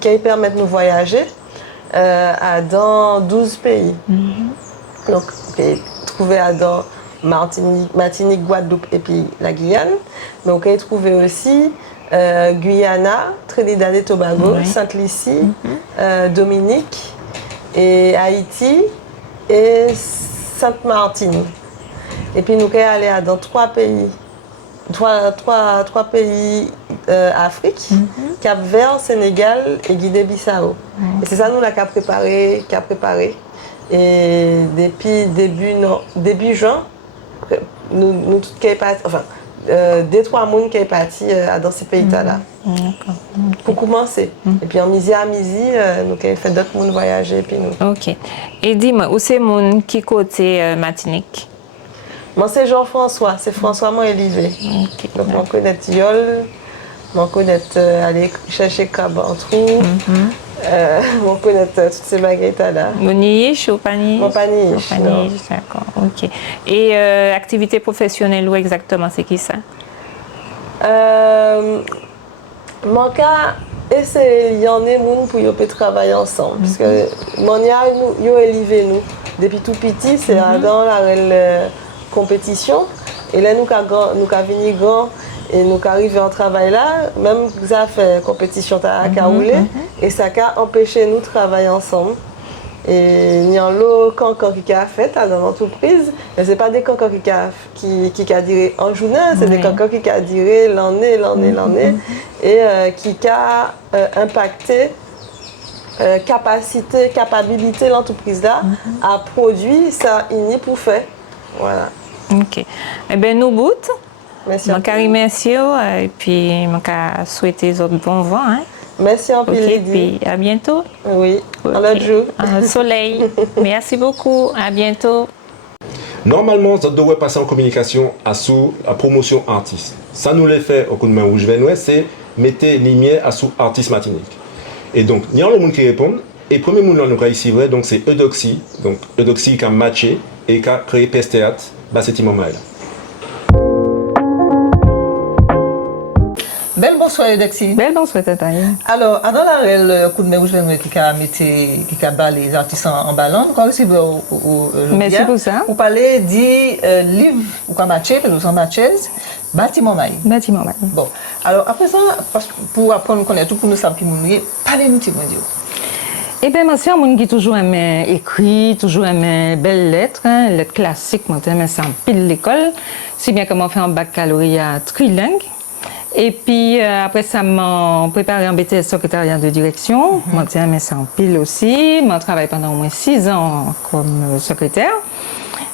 qui permet de nous voyager. Dans 12 pays. Donc, trouvé dans Martinique, Guadeloupe et puis la Guyane. Mais on peut trouver aussi Guyana, Trinidad et Tobago, Sainte-Lucie, Dominique, et Haïti et Sainte-Martine. Et puis nous sommes allés dans 3 pays. Trois pays Afrique, Cap-Vert, Sénégal et Guinée-Bissau. Et c'est ça nous l'a préparé. Et depuis début juin, nous tous qui partis, enfin, des 3 monde qui est parti dans ces pays-là. Pour commencer. Et puis en midi à midi, nous avons fait d'autres monde voyager puis nous. OK. Et dis-moi, où c'est monde qui côté Martinique? Moi, c'est Jean-François, c'est François Moëlivé. Donc, on connaît Yol, on connaît aller chercher Crabe en trou, on connaît toutes ces baguettes-là. Moniche ou Paniche? Mon Paniche. D'accord, ok. Et activité professionnelle, où exactement, c'est qui ça? Mon cas, il y en a des gens pour peut travailler ensemble. Parce que mon yo élevé nous. Depuis tout petit, c'est dans la compétition et là nous avons venu grand Et nous arrivés en travail là, même ça fait compétition à roulé et ça a empêché nous de travailler ensemble. Et il y a un lot cancan qui a fait dans l'entreprise, mais ce n'est pas des cancans qui a duré en journée, c'est des cancans qui a duré l'année, et qui a impacté capacité l'entreprise là à produire ça il pour faire. Voilà. OK. Eh bien, nous bout. Merci. Merci et puis je souhaite les autres bons vents. Hein? Merci en pile. OK, puis à bientôt. Oui, à l'autre jour. Au soleil. Merci beaucoup. À bientôt. Normalement, ça doit passer en communication à sous la promotion artiste. Ça nous l'a fait au coup de main rouge Venoué, c'est mettre lumière à sous artiste Martinique. Et donc, il y a le monde qui répond. Et le premier monde nous a ici, donc c'est Eudoxie. Donc, Eudoxie qui a matché et qui a créé PS Théâtre, c'est Timon-Maël. Belle bonsoir, Eudoxie. Belle bonsoir, Tata. Alors, dans le coup de main rouge qui a battu les artistes en ballon, nous avons reçu merci pour ça. Vous parlez du livre, ou quoi matcher, que nous sommes matchés, Bâtiment Maï. Bâtiment Maï. Bon, alors après ça, pour apprendre à connaître tout, pour nous savoir qui nous est, parlez-nous de mon Dieu. Eh bien, moi, c'est un monde qui toujours aimé écrit, toujours aimé belles lettres, hein, lettres classiques, moi, c'est en pile l'école, si bien que moi, fait un baccalauréat trilingue. Et puis, après ça, m'a préparé en BTS secrétariat de direction. Moi, mais c'est en pile aussi. Moi, travaillé pendant au moins 6 ans comme secrétaire.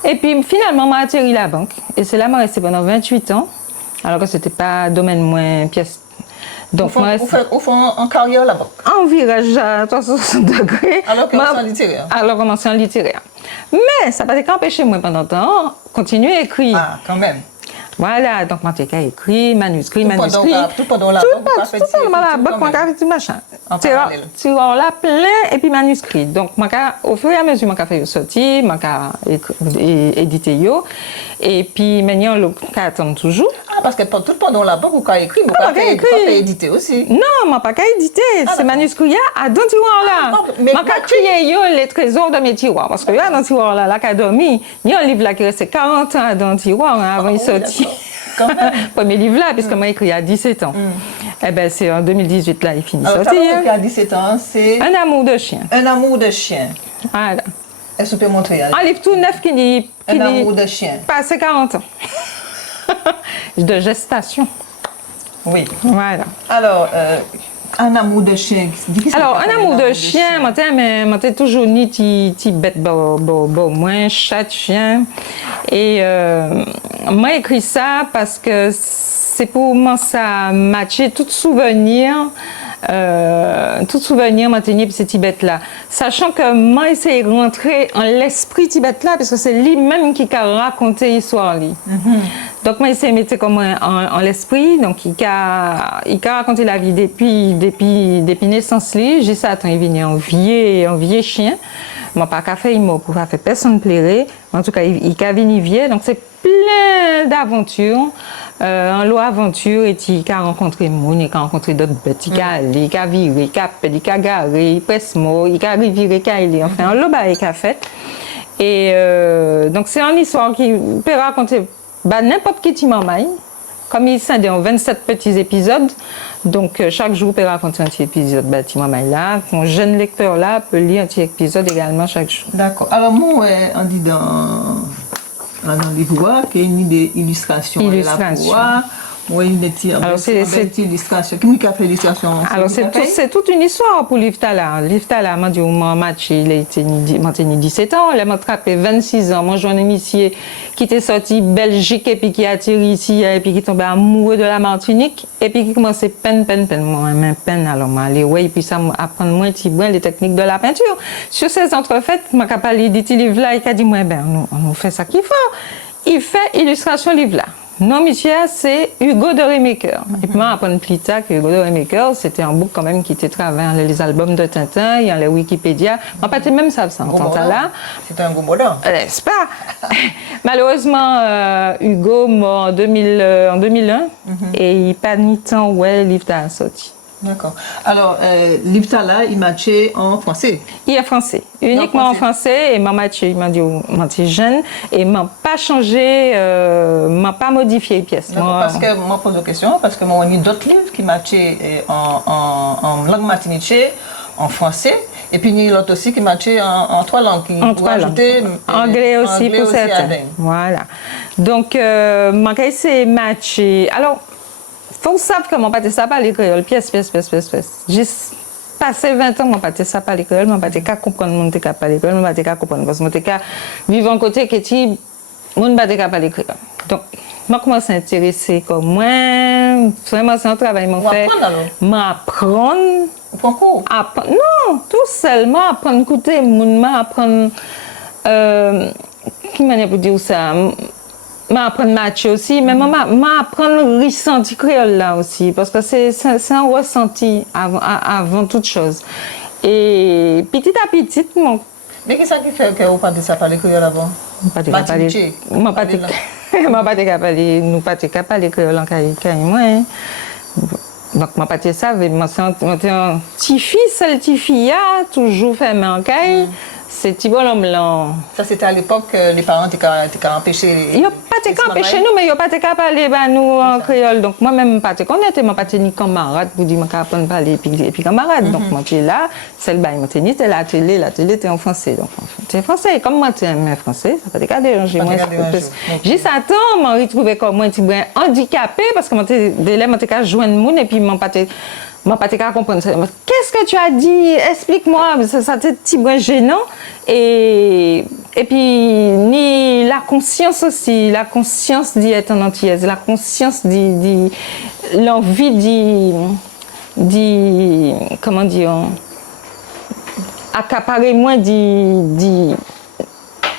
Et puis, finalement, m'a atterri la banque. Et c'est là que je resté pendant 28 ans. Alors que ce n'était pas domaine moins pièce. Donc, au fond, en carrière là-bas. En virage à 360 degrés. Alors commencer en littéraire. Alors commencer en littéraire. Mais ça n'a pas empêché moi pendant temps continuer à écrire. Ah, quand même. Voilà, donc moi j'ai écrit, manuscrit. Tout pendant la banque, moi j'ai fait machin. Tiroir là plein et puis manuscrit. Donc moi au fur et à mesure moi j'ai fait sortir, moi j'ai édité yo et puis maintenant le attend toujours. Ah parce que tout pendant la banque vous avez écrit, vous avez édité aussi. Non, moi pas édité, c'est manuscrit à dans tiroir là. Moi j'ai crié yo les trésors de mes tiroirs parce que là dans tiroir là l'académie, il y a un livre là qui restait 40 ans dans tiroir avant il sortit. Premier livre là, puisque moi j'ai écrit à 17 ans. Eh ben c'est en 2018 là, il finit sortir. Alors, écrit à 17 ans, c'est Un amour de chien. Un amour de chien. Voilà. Est-ce que tu peux montrer? Un livre tout neuf qui dit Un amour de chien. Passé 40 ans. De gestation. Oui. Voilà. Alors, un amour de chien. Alors, un amour de chien, moi j'ai toujours ni ti bête moins chat chien. Et moi écrit ça parce que c'est pour moi ça matcher tout souvenir maintenir pour ces Tibet là, sachant que moi essayé de rentrer en l'esprit Tibet là parce que c'est lui-même qui a raconté l'histoire lui. Donc moi essayé de mettre comme en l'esprit, donc il a raconté la vie depuis naissance lui, j'ai ça attends il vient en vieux chien. Moi pas qu'à faire mot pour faire personne plairait, en tout cas il a venu vieux, donc c'est plein d'aventures. En lot aventure et il a rencontré moun, il a rencontré d'autres bêtes, il a viré, il a pédé, il a garé, il presse mot, il a reviré, il a enfin un lot il a fait. Et donc c'est une histoire qui peut raconter n'importe qui Timon-Maï, comme il scindé en 27 petits épisodes. Donc chaque jour peut raconter un petit épisode Timon-Maï là, mon jeune lecteur là peut lire un petit épisode également chaque jour. D'accord. Alors moi on dit dans le livre, qu'il y a une illustration. Oui, une petite illustration. Qui a fait l'illustration? Alors, c'est toute une histoire pour Livre Tala. Livre Tala, moi, mon match, il a été 17 ans. Il a attrapé 26 ans. Moi, j'ai un amitié qui était sorti Belgique et puis qui a atterri ici et puis qui tombait amoureux de la Martinique et puis qui commençait peine. Moi, peine. Alors, moi, aller, ouais, et puis ça, apprendre moins les techniques de la peinture. Sur ces entrefaites, moi, quand parlé de ce livre-là, il a dit, moi, on fait ça qu'il faut. Il fait illustration livre là. Non, monsieur, c'est Hugo de Remaker. Et puis moi, apprendre plus tard que Hugo de Remaker, c'était un book quand même qui était travaillé dans les albums de Tintin, il y a les Wikipédia. Moi, pas même ça, en tant là. C'était un gros modèle. N'est-ce pas? Malheureusement, Hugo mort en 2001 et il n'a pas ni temps où le livre a sorti. D'accord. Alors, Livtala, il matchait en français. Il est français, uniquement en français. Et m'a matché, il m'a dit, moi, je suis jeune, et m'a pas changé, m'a pas modifié les pièces. Parce que moi pose la question, parce que moi, il y a d'autres livres qui matchaient en langue martinique, en français. Et puis, il y a l'autre aussi qui matchait en 3 langues. En 3 langues. Anglais aussi pour certains. Voilà. Donc, ma c'est matché. Alors, faut savoir que mon pâté ça pas l'école, pièce. J'ai passé 20 ans, mon pâté ça pas l'école, mon pâté qu'à comprendre mon pâté pas l'école, mon pâté qu'à comprendre parce que mon pâté qu'à vivre en côté que tu mon pâté pas l'école. Donc, moi commence à m'intéresser comme moi, vraiment c'est un travail mon fait. M'apprendre. Concours. Non, tout seulement apprendre écouter mon apprendre qui manière pour dire ça. M'apprendre match aussi, mais m'apprendre ressenti créole là aussi, parce que c'est un ressenti avant toute chose. Et petit à petit, mon... Mais qu'est-ce qui fait que vous parlez ça par les créoles avant? Nous pas parler créole en Caïman. Donc, je ne savais pas, c'est un petit fils, le petit fille, toujours fait en Caïman. C'est petit bonhomme là. Ça c'était à l'époque les parents étaient empêchés. Ils n'ont pas empêché nous, mais ils n'ont pas parlé nous en créole. Donc moi-même, je ne connais pas ni camarade pour dire que je apprendre à parler et puis camarade. Donc moi, j'étais là, c'est le bail, c'était la télé était en français. Donc c'est français. Comme moi, tu aimes français, ça ne peut pas déranger. J'ai ça temps, je me retrouvais comme moi, handicapé parce que je jouais de monde et puis je ne pas comprendre. Qu'est-ce que tu as dit? Explique-moi. Ça c'était un petit peu gênant. Et puis, ni la conscience aussi. La conscience d'être en antillaise. La conscience l'envie comment dire, accaparer moins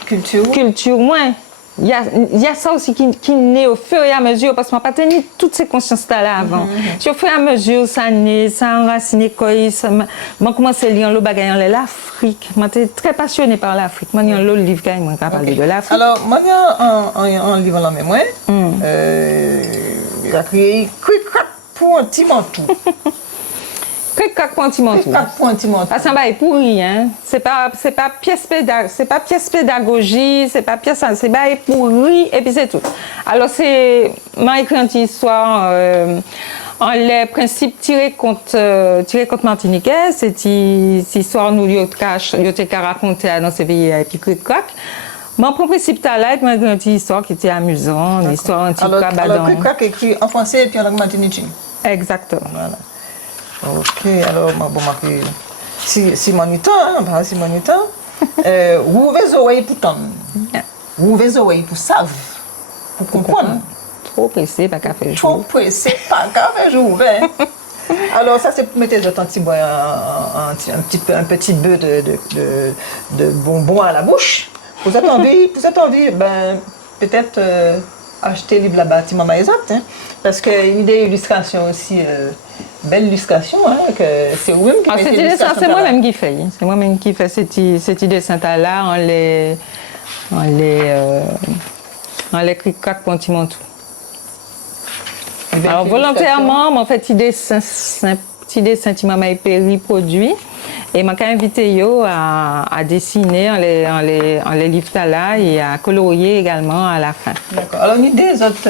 culture moins. Il y a ça aussi qui naît au fur et à mesure, parce que je n'ai pas tenu toutes ces consciences-là avant. Au fur et à mesure, ça naît, ça enracine, je commence à lire le bagage en l'Afrique. Je suis très passionnée par l'Afrique. Je lis un livre qui parle de l'Afrique. Alors, moi, il y a un livre en mémoire. Il a créé Cric-Crac pour un petit mantou. Cric-crac pour un petit mantou. Parce que c'est pourri, hein. C'est pas pièce pédagogie, c'est pas pièce, c'est pourri et puis c'est tout. Alors m'a écrit une histoire en les principes tirés contre martiniquais, c'est une histoire nous yo te raconter dans ces pays et puis cric-crac. Mon principe là, m'a écrit une histoire qui était amusante, une histoire anti-cabadon. Alors cric-crac écrit en français et puis en langue martiniquaise. Exactement. Voilà. Ok, alors, Simonita, ouvrez les oreilles pour tant. Ouvrez les oreilles pour savent, pour comprendre. Trop pressé, pas qu'à faire jour. Trop pressé, pas qu'à faire jour. Alors, ça, c'est pour mettre un petit bœuf de bonbons à la bouche. Vous êtes envie, peut-être acheter le livre là-bas, Maman Exact, hein, parce qu'il y a une illustration aussi. Belle illustration, hein, que c'est vous-même qui faites l'illustration. C'est moi-même qui fais. C'est moi-même qui fais cette dessin-là en les cric-crac pour un petit mantou. Alors volontairement, en fait, petit dessin qui m'a été produit et m'a invité à dessiner en les livres là et à colorier également à la fin. D'accord. Alors il y a des autres,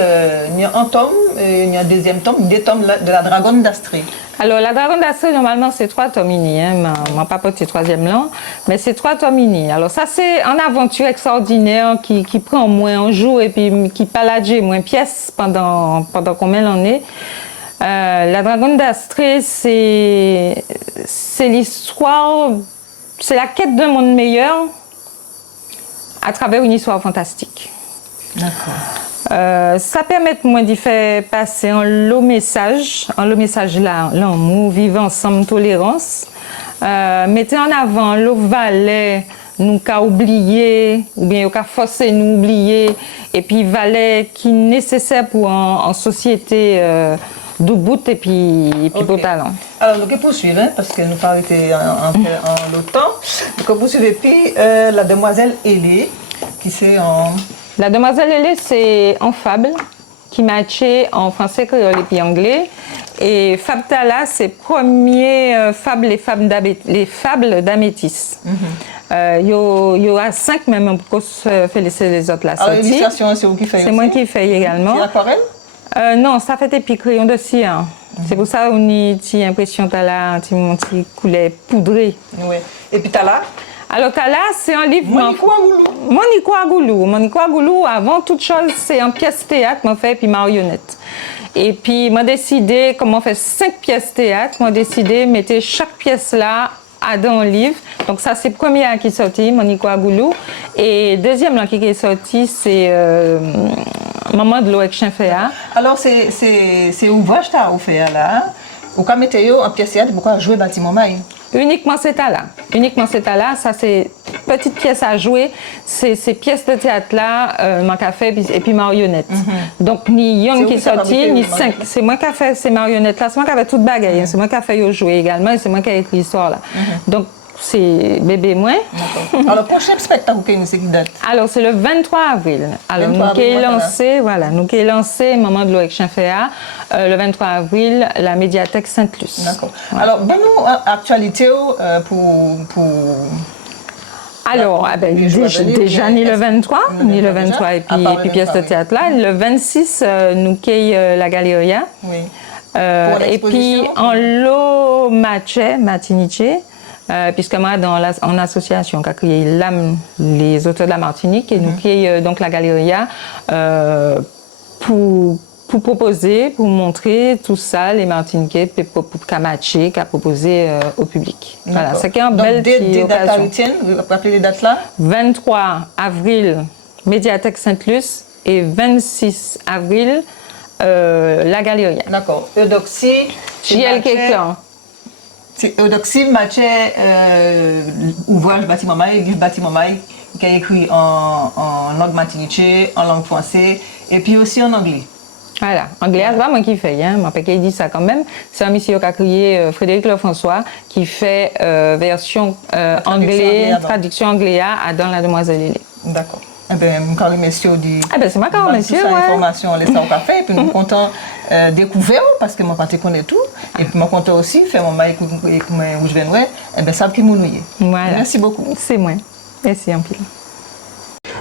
il y a un tome, il y a un deuxième tome, des tomes de la Dragonne d'Astrée. Alors la Dragonne d'Astrée normalement c'est 3 tomes unis, hein, m'a pas porté 3e là, mais c'est 3 tomes unis. Alors ça c'est une aventure extraordinaire qui prend moins un jour et puis qui paladie moins pièces pendant combien d'années. La Dragonne d'Astrée, c'est l'histoire, c'est la quête d'un monde meilleur à travers une histoire fantastique. D'accord. Ça permet moi d'y faire passer un lot message là, l'amour, vivre ensemble, tolérance. Mettez en avant le valet nous qu'a oublié ou bien qu'a forcé nous oublier et puis valet qui est nécessaire pour en société. Du bout et puis pour talent. Alors, nous poursuivons, hein, parce que nous parlons en l'automne. Donc, poursuivons, puis la demoiselle Hélé, qui c'est en... La demoiselle Hélé, c'est en fable, qui matchait en français, créole et puis anglais. Et Fab Tala, c'est premier fable, les fables d'Amétis. Il y aura 5 même pour se féliciter les autres là. Alors, l'illustration, c'est vous qui faites? C'est moi qui fais également. C'est aquarelle? Non, ça fait des petits crayons de cire. C'est pour ça qu'on a une impression Tala, un petit coulet poudré. Oui. Et puis Tala? Alors Tala, c'est un livre... Monico Agoulou, avant toute chose, c'est un pièce théâtre, moi fait, puis marionnette. Et puis, moi décidé, comme on fait 5 pièces théâtre, moi décidé, mettre chaque pièce là dans un livre. Donc ça, c'est le premier qui est sorti, Monico Agoulou. Et deuxième là, qui est sorti, c'est Maman de l'eau avec chien féa. Alors, c'est ouvrage que tu as offert là. Ou quand mettez en pièce théâtre, pourquoi jouer bâtiment maille? Uniquement c'est là. Ça c'est petite pièce à jouer. C'est ces pièces de théâtre là, mon café et puis marionnette. Donc ni Young qui est sorti, ni 5. C'est moi qui ai fait ces marionnettes là. C'est moi qui ai fait toute bagaille. C'est moi qui ai fait jouer également et c'est moi qui ai écrit l'histoire là. Donc c'est bébé moins. Alors le prochain spectacle c'est qui date? Alors c'est le 23 avril. Alors nous qui lancé Maman de l'eau avec chien féa le 23 avril la médiathèque Sainte-Luce. D'accord. Voilà. Alors bonne actualité pour alors, déjà ni le 23, et puis pièce de théâtre là. Le 26, nous cueillons la Galeria. Oui. Et puis en l'eau Matiniche, puisque moi, en association, qui a créé les auteurs de la Martinique, et nous créons donc la Galeria pour proposer, pour montrer tout ça, les Martiniquais, pour Kamaché, qui a proposé au public. Voilà, c'est une belle occasion. Vous rappelez les dates là? 23 avril, médiathèque Sainte-Luce, et 26 avril, la Galeria. D'accord. Eudoxie, JL Kéclan. Eudoxie, Mathieu, ouvrage bâtiment maille, livre bâtiment maille, qui a écrit en langue martinique, en langue française, et puis aussi en anglais. Voilà, anglais, c'est pas moi qui fais, hein. Qui dit ça quand même. C'est un monsieur qui a créé Frédéric Lefrançois qui fait version anglais, traduction anglaise à dans la demoiselle Lélé. D'accord. Eh bien, je monsieur dit. Ah ben c'est moi quand monsieur, ouais. Information, on laisse ça au café, et puis nous content découvrir parce que moi pas connais tout, et puis moi content aussi faire mon mail où je viens ouais, eh bien ça qui m'oublier. Voilà. Merci beaucoup. C'est moi. Merci en pile.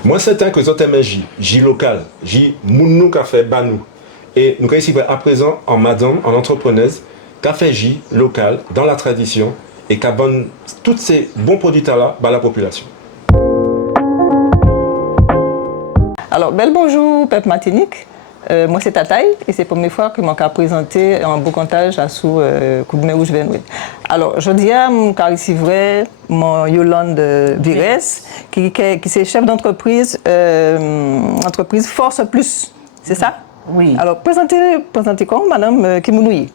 Moi c'est un que j'entends J local, J mounou café banou. Et nous ici à présent en madame, en entrepreneuse, café J local dans la tradition et qui abonne tous ces bons produits là à la population. Alors, bel bonjour, Peuple Martinique. Moi, c'est Tataï et c'est la première fois que je vais présenter un beau comptage à sous Coup de Rouge Venoué. Alors, je dis à mon vrai, mon Yolande Vires, qui est chef d'entreprise, entreprise Force Plus. C'est ça? Oui. Alors, présentez comment, madame Kimounouye?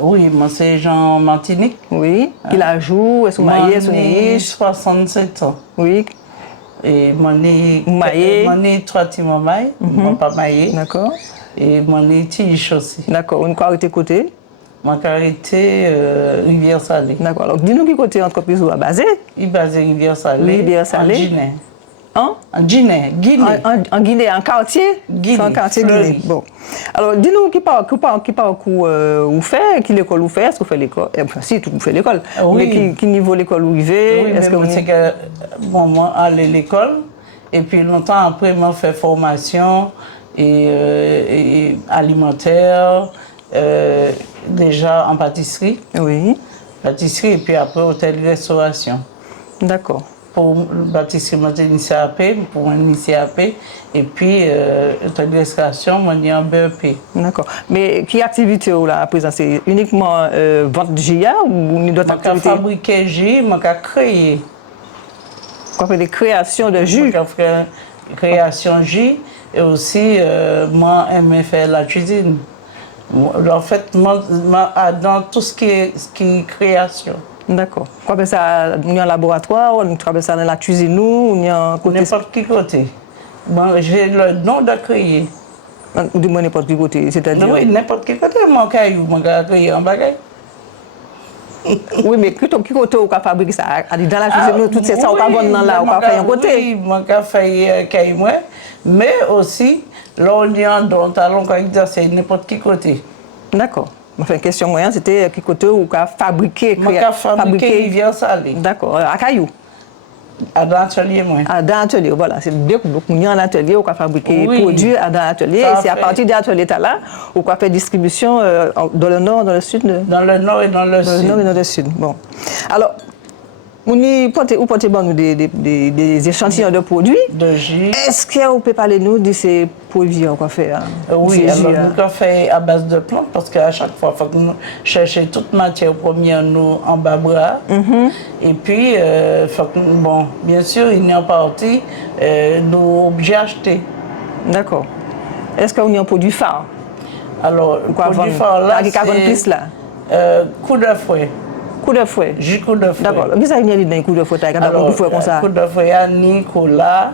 Oui, moi, c'est Jean Martinique. Oui. Qui la joue? Est-ce que vous maillez? Est-ce que vous 67 ans. Oui. Et moi, j'ai 3 petits mamans, mon papa maillé. D'accord. Et moi, j'ai tige aussi. D'accord. Une quoi côté? Moi, j'ai Rivière Salée. D'accord. Alors, dis-nous qui côté entreprise ou à basé? Il est basé Rivière Salée. Rivière Salée. En Guinée. Hein? En Guinée. En Guinée, en quartier? Guinée. C'est un quartier Guinée. Bon. Alors, dis-nous qui parcours vous faites, qui l'école vous fait, est-ce que vous faites l'école? Enfin, si, tout vous fait l'école. Oui. Mais qui niveau l'école vous vivez? Oui, est-ce que bon, moi, aller à l'école, et puis longtemps après, moi, fait formation et alimentaire, déjà en pâtisserie. Oui. Pâtisserie, et puis après, hôtel-restauration. D'accord. Pour bâtissement de l'ICAP, pour un ICAP, et puis restauration, moi, il y a un BEP. D'accord. Mais quelle activité là à présent? C'est uniquement vente de GIA ou d'autres activités? Je fabriquer jus, je créer. Quoi fait des créations de jus? Je fais création de jus, et aussi, moi, j'aime faire la cuisine. En fait, moi, dans tout ce qui est création. D'accord. Quoi que ça, il y a un laboratoire, on travaille ça dans la cuisine, nous, il y a un côté. N'importe quel côté. Bon, j'ai le nom de créer. Dis-moi n'importe quel côté, c'est-à-dire. Oui, n'importe quel côté, mon caillou, mon gars, créer en bagaille. Oui, mais qui côté on a fabriqué ça? Dans la cuisine, nous, tout ça, on a fait là, on a fait un côté. Oui, mon gars fait caillou, mais aussi, là, on y a dans talon, quand il dit c'est n'importe quel côté. D'accord. Enfin, question moyenne, c'était qui côté ou qu'a fabriqué. Fabriqué rivière salée. D'accord, à Caillou. À dans l'atelier, moi. À dans l'atelier, voilà. C'est bien que beaucoup de gens en atelier ou qu'a fabriqué Oui. produits à dans l'atelier. Et c'est à partir de l'atelier là ou qu'a fait distribution dans le nord, dans le sud. Dans le nord et dans le sud. Dans le nord et dans le sud. Bon. Alors, vous portez bon nous des échantillons de produits. De jus. Est-ce que vous pouvez parler nous de ces produits qu'on fait? Oui, alors nous avons fait à base de plantes parce qu'à chaque fois, il faut que nous cherchions toute matière première nous en bas bras. Et puis, faut que, bon, bien sûr, il y a une partie nous obligés d'acheter. D'accord. Est-ce qu'on y a un produit phare? Alors, le produit phare là, c'est coup de fouet. Coup de fouet. Jus coup de fouet. D'accord. Qu'est-ce qu'il y a dans coup de fouet? Alors, coup de fouet comme ça. Coup de fouet, il y a ni cola.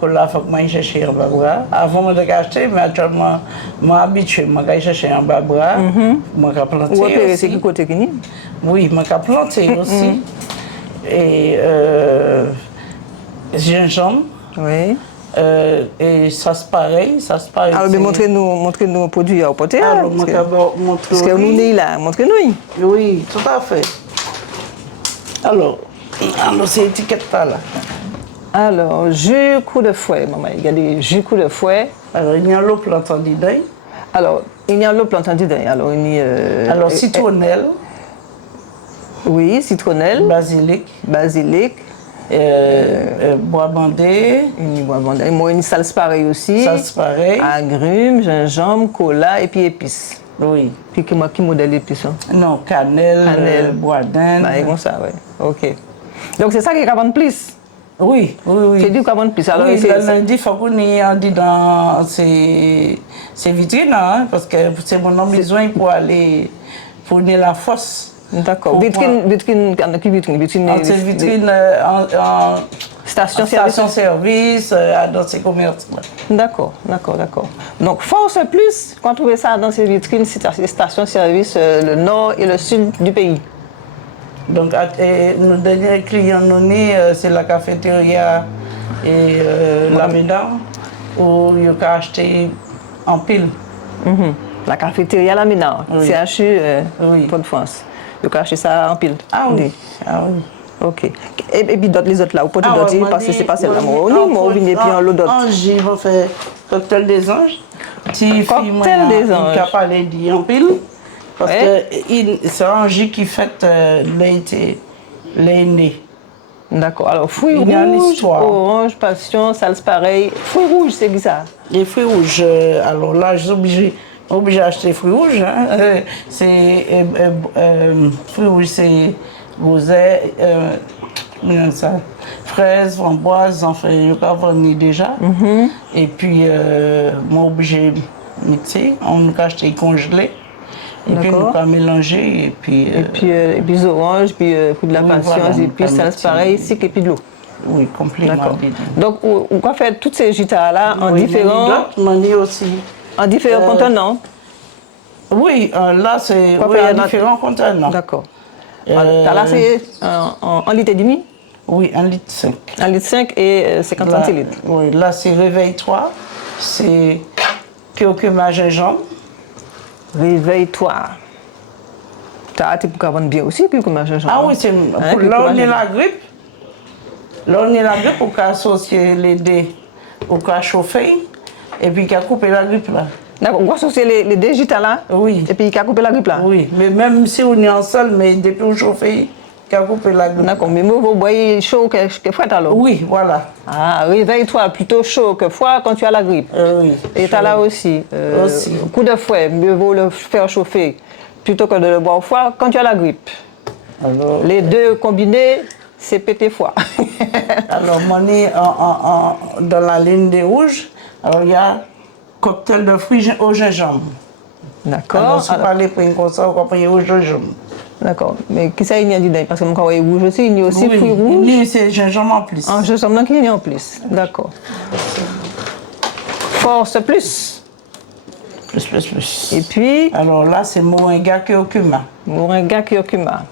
Cola, il faut que je cherche en bas bras. Avant de l'acheter, mais actuellement, je suis habitué. Je vais chercher en bas bras. Je vais planter. Ou c'est qui côté qui? Oui, je vais planter aussi. Et gingembre. Oui. Et ça se pareil. Alors, montrez-nous le produit à porter. Alors, je vais montrer. Parce que nous sommes là, montrez-nous. Oui, tout à fait. Alors c'est l'étiquette là. Alors, jus coup de fouet, maman. Il y a des jus coup de fouet. Alors, il y a l'eau plantain dedans. Alors, il y a l'eau plantain dedans. Alors, alors, citronnelle. Oui, citronnelle. Basilic. Bois bandé. Bois bandé. Moi, une salse pareille aussi. Agrumes, gingembre, cola et puis épices. Oui. Puis qui modèle épices? Non, cannelle. Bois d'Inde. Bah, comme ça, oui. OK. Donc, c'est ça qui est capable de plus? Oui. C'est du capable de plus. Alors, oui, le lundi, il faut qu'on y ait dans ces vitrines, hein, parce que c'est mon besoin pour aller pour la fosse. D'accord. Vitrine, c'est vitrine en station-service, dans ces commerces. D'accord. Donc, Force Plus, quand on trouve ça dans ces vitrines, c'est station-service le nord et le sud du pays. Donc, nos derniers clients, c'est la cafétéria et la Médard, où il y a acheté en pile. La cafétéria La Médard, oui. CHU Port-de-France. Il y a acheté ça en pile. Ah oui. OK. Et puis les autres là, vous pouvez d'autres parce que c'est pas celle-là. Moi, je viens puis en l'eau d'autres. Anges, on fait cocktail des anges. Cocktail des anges. Il a parlé en pile. Parce que c'est Angie qui fait l'aîné. D'accord. Alors, fruits rouges, orange, passion, salse pareil. Fruits rouges, c'est qui ça? Les fruits rouges, alors là, je suis obligé d'acheter fruits rouges. Hein. Fruits rouges, c'est rosé, fraises, framboises, enfin, je peux avoir déjà. Et puis, moi, obligé de mixer. On a acheté congelé. Et puis, on peut mélanger. Et puis les oranges, puis de la patience, et puis salse pareil, ici, et puis de l'eau. Oui, complètement. Donc, on va faire toutes ces gitas-là en différents. Aussi. En différents contenants. Oui, là, c'est en différents contenants. D'accord. Là, c'est en litre et demi? Oui, 1,5 litre. 1,5 litre et 50 centilitres. Oui, là, c'est Réveille-toi. C'est curcuma gingembre. Réveille-toi. Tu peux vendre bien aussi, curcuma gingembre. Ah oui, c'est là on est la grippe. Là, on est la grippe, on peut associer les dés, on peut chauffer, et puis on peut couper la grippe là. D'accord, on va associer les deux gitas là? Oui. Et puis on peut couper la grippe là? Oui, mais même si on est ensemble, mais depuis on chauffe, on peut couper la grippe. D'accord, mais vous boyez chaud que froid alors? Oui, voilà. Ah, réveille-toi, plutôt chaud que froid quand tu as la grippe. Oui. Et tu as là aussi. Coup de fouet, mieux vaut le faire chauffer plutôt que de le boire froid quand tu as la grippe. Alors, les deux combinés, c'est pété froid. Alors, moi, dans la ligne des rouges, alors il y a cocktail de fruits au gingembre. D'accord. Alors, si vous parlez pour une console, vous prenez au gingembre. D'accord. Mais qui ça, il y a dedans? Parce que mon carré rouge aussi, il y a aussi fruits rouges. Oui, c'est gingembre en plus. En gingembre, il y a en plus. D'accord. Force Plus. Plus. Et puis? Alors là, c'est moringa curcuma. Moringa curcuma.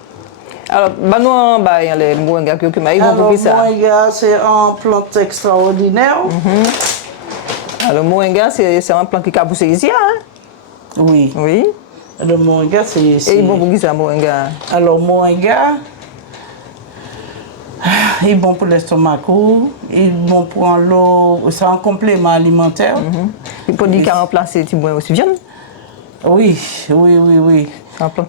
Alors, il y a les moringa curcuma. Ils ont compris ça. Moringa, c'est un plante extraordinaire. Alors, moringa, c'est un plant qui a poussé ici, hein? Oui. Oui. Le moringa, c'est... Et bon pour qui ça, moringa? Alors, moringa, il est bon pour l'estomac, il est bon pour l'eau, c'est un complément alimentaire. Il peut dire qu'il a remplacé tu bois aussi viande? Oui.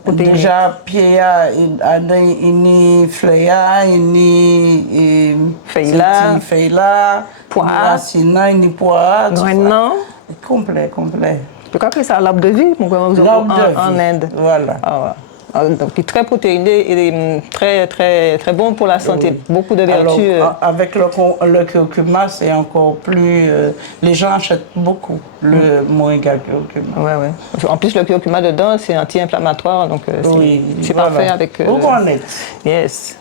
Déjà, Pierre, il a une fleur, une feuille là, poire, racine, une poire, grain. Complet. Tu crois que c'est l'arbre de vie en Inde? Voilà. Donc, il est très protéiné et très bon pour la santé. Beaucoup de vertus. Alors, avec le curcuma, c'est encore plus... les gens achètent beaucoup le moringa curcuma. Ouais. En plus, le curcuma dedans, c'est anti-inflammatoire, donc c'est parfait avec... Vous connaissez. Yes.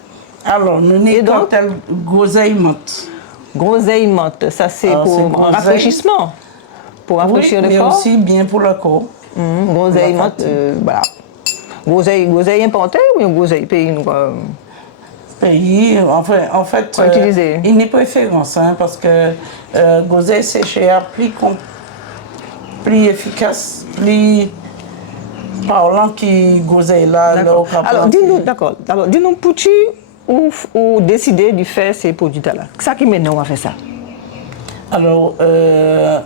Alors, nous avons tel groseille menthe. Groseille menthe, ça c'est pour rafraîchissement. Pour rafraîchir le corps. Mais aussi bien pour le corps. Groseille menthe, voilà. Groseille importée ou une groseille pays? Pays, en fait, il n'y a pas de préférence, parce que groseille séchée est plus efficace, plus parlant que groseille là. Alors, dis-nous, pour-tu ou décider de faire ces produits-là? C'est ça qui maintenant on va faire ça? Alors,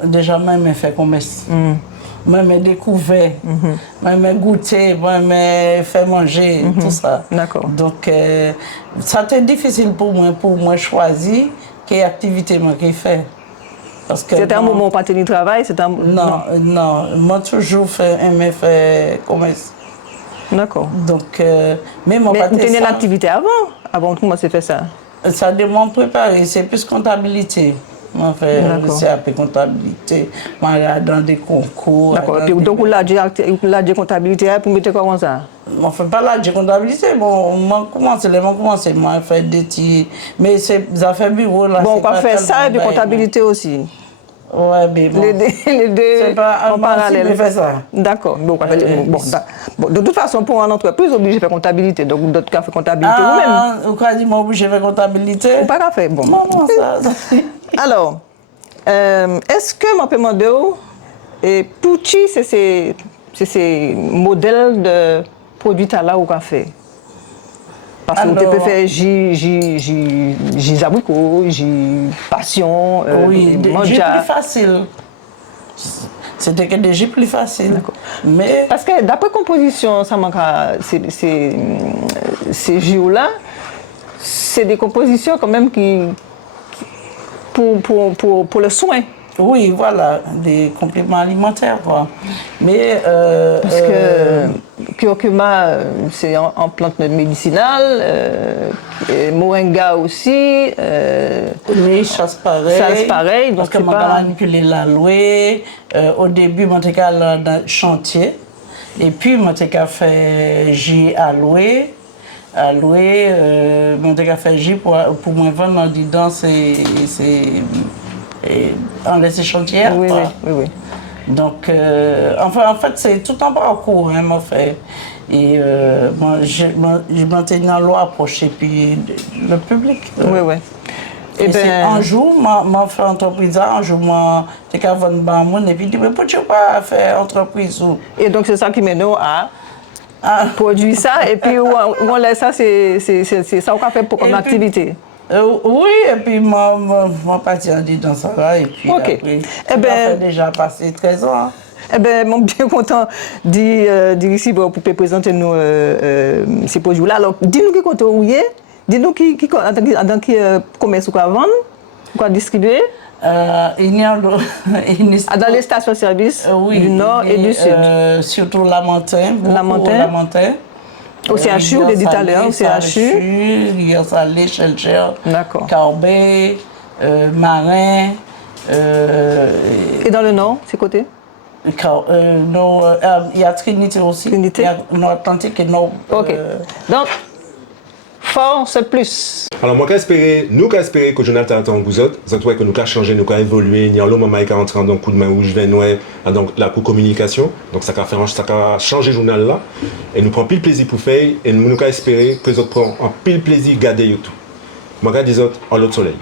déjà, même fait commerce. Même découvert, même goûter, même faire manger, tout ça. D'accord. Donc, ça a été difficile pour moi choisir quelle activité je fais. C'était un moment où pas de travail? Non. Moi, toujours aimé faire commerce. D'accord. Donc, mais tu tenais l'activité avant de commencer à faire ça? Ça demande préparer, c'est plus comptabilité. C'est un peu comptabilité, dans des concours. D'accord. Donc, vous l'avez comptabilité pour mettre comment ça? On ne fait pas la comptabilité. Bon, on commence, moi, faire des petits. Mais c'est des affaires bureau là. Bon, on va faire ça et puis comptabilité aussi. Ouais, mais bon. Les deux en parallèle. D'accord. Bon, de toute façon, pour une entreprise, obligé de faire comptabilité. Donc, d'autres cas, fait comptabilité vous-même. Vous croyez que moi, obligé de faire comptabilité? Ou pas qu'à faire. Bon. Non, ça. Alors, est-ce que je peux demander, et pour qui c'est ces modèles de produits là ou café? Parce que tu peux faire J abricot, J passion, oui, J plus facile. C'était que des J plus facile. Mais... Parce que d'après composition, ça manque ces J-là, c'est des compositions quand même qui pour le soin. Oui, voilà, des compléments alimentaires, quoi. Mais... parce que curcuma, c'est en plante médicinale, moringa aussi. Oui, chasse pareil. Donc parce que je manipulé l'aloe. Au début, je suis allé dans le chantier. Et puis, je suis fait J aloe. Je suis fait J pour me vendre dedans, en laisser chantier. Oui. Donc, en fait, c'est tout un parcours, en fait. Et je m'étais dans l'eau approché, puis le public. Oui. Et un jour, je fait entreprise, un jour, je suis vendre mon et puis je dis, mais pourquoi tu pas faire entreprise? Et donc, c'est ça qui mène à produire ça, et puis on laisse ça, c'est ça qu'on fait pour comme activité. Oui, et puis je parti dans ça là, et puis après, j'ai déjà passé 13 ans. Eh bien, je suis bien content d'ici pour présenter nous ces produits-là. Alors, dis-nous qui compte où est, dis-nous qui dans qui commerce ou quoi vendre, quoi distribuer. Il y a dans les stations-service du Nord et du Sud. Surtout Lamentin. Au CHU, vous l'avez dit tout à l'heure, au CHU. Il y a Salé, Chelcher, d'accord. Carbet, Marin. Et dans le Nord, c'est côté? Il y a Trinité aussi. Trinité? Il y a Nord-Atlantique et Nord. Ok. Donc, force plus. Alors, moi, nous espérons que Jonathan attend vous autres, que nous avons changé, nous avons évolué, il y a un moment qui est entré dans le coup de main rouge, donc la communication, donc ça a changé le journal là, et nous prenons pile plaisir pour faire, et nous espérons que les autres prennent un pile plaisir à garder tout. Moi, je dis en l'autre soleil.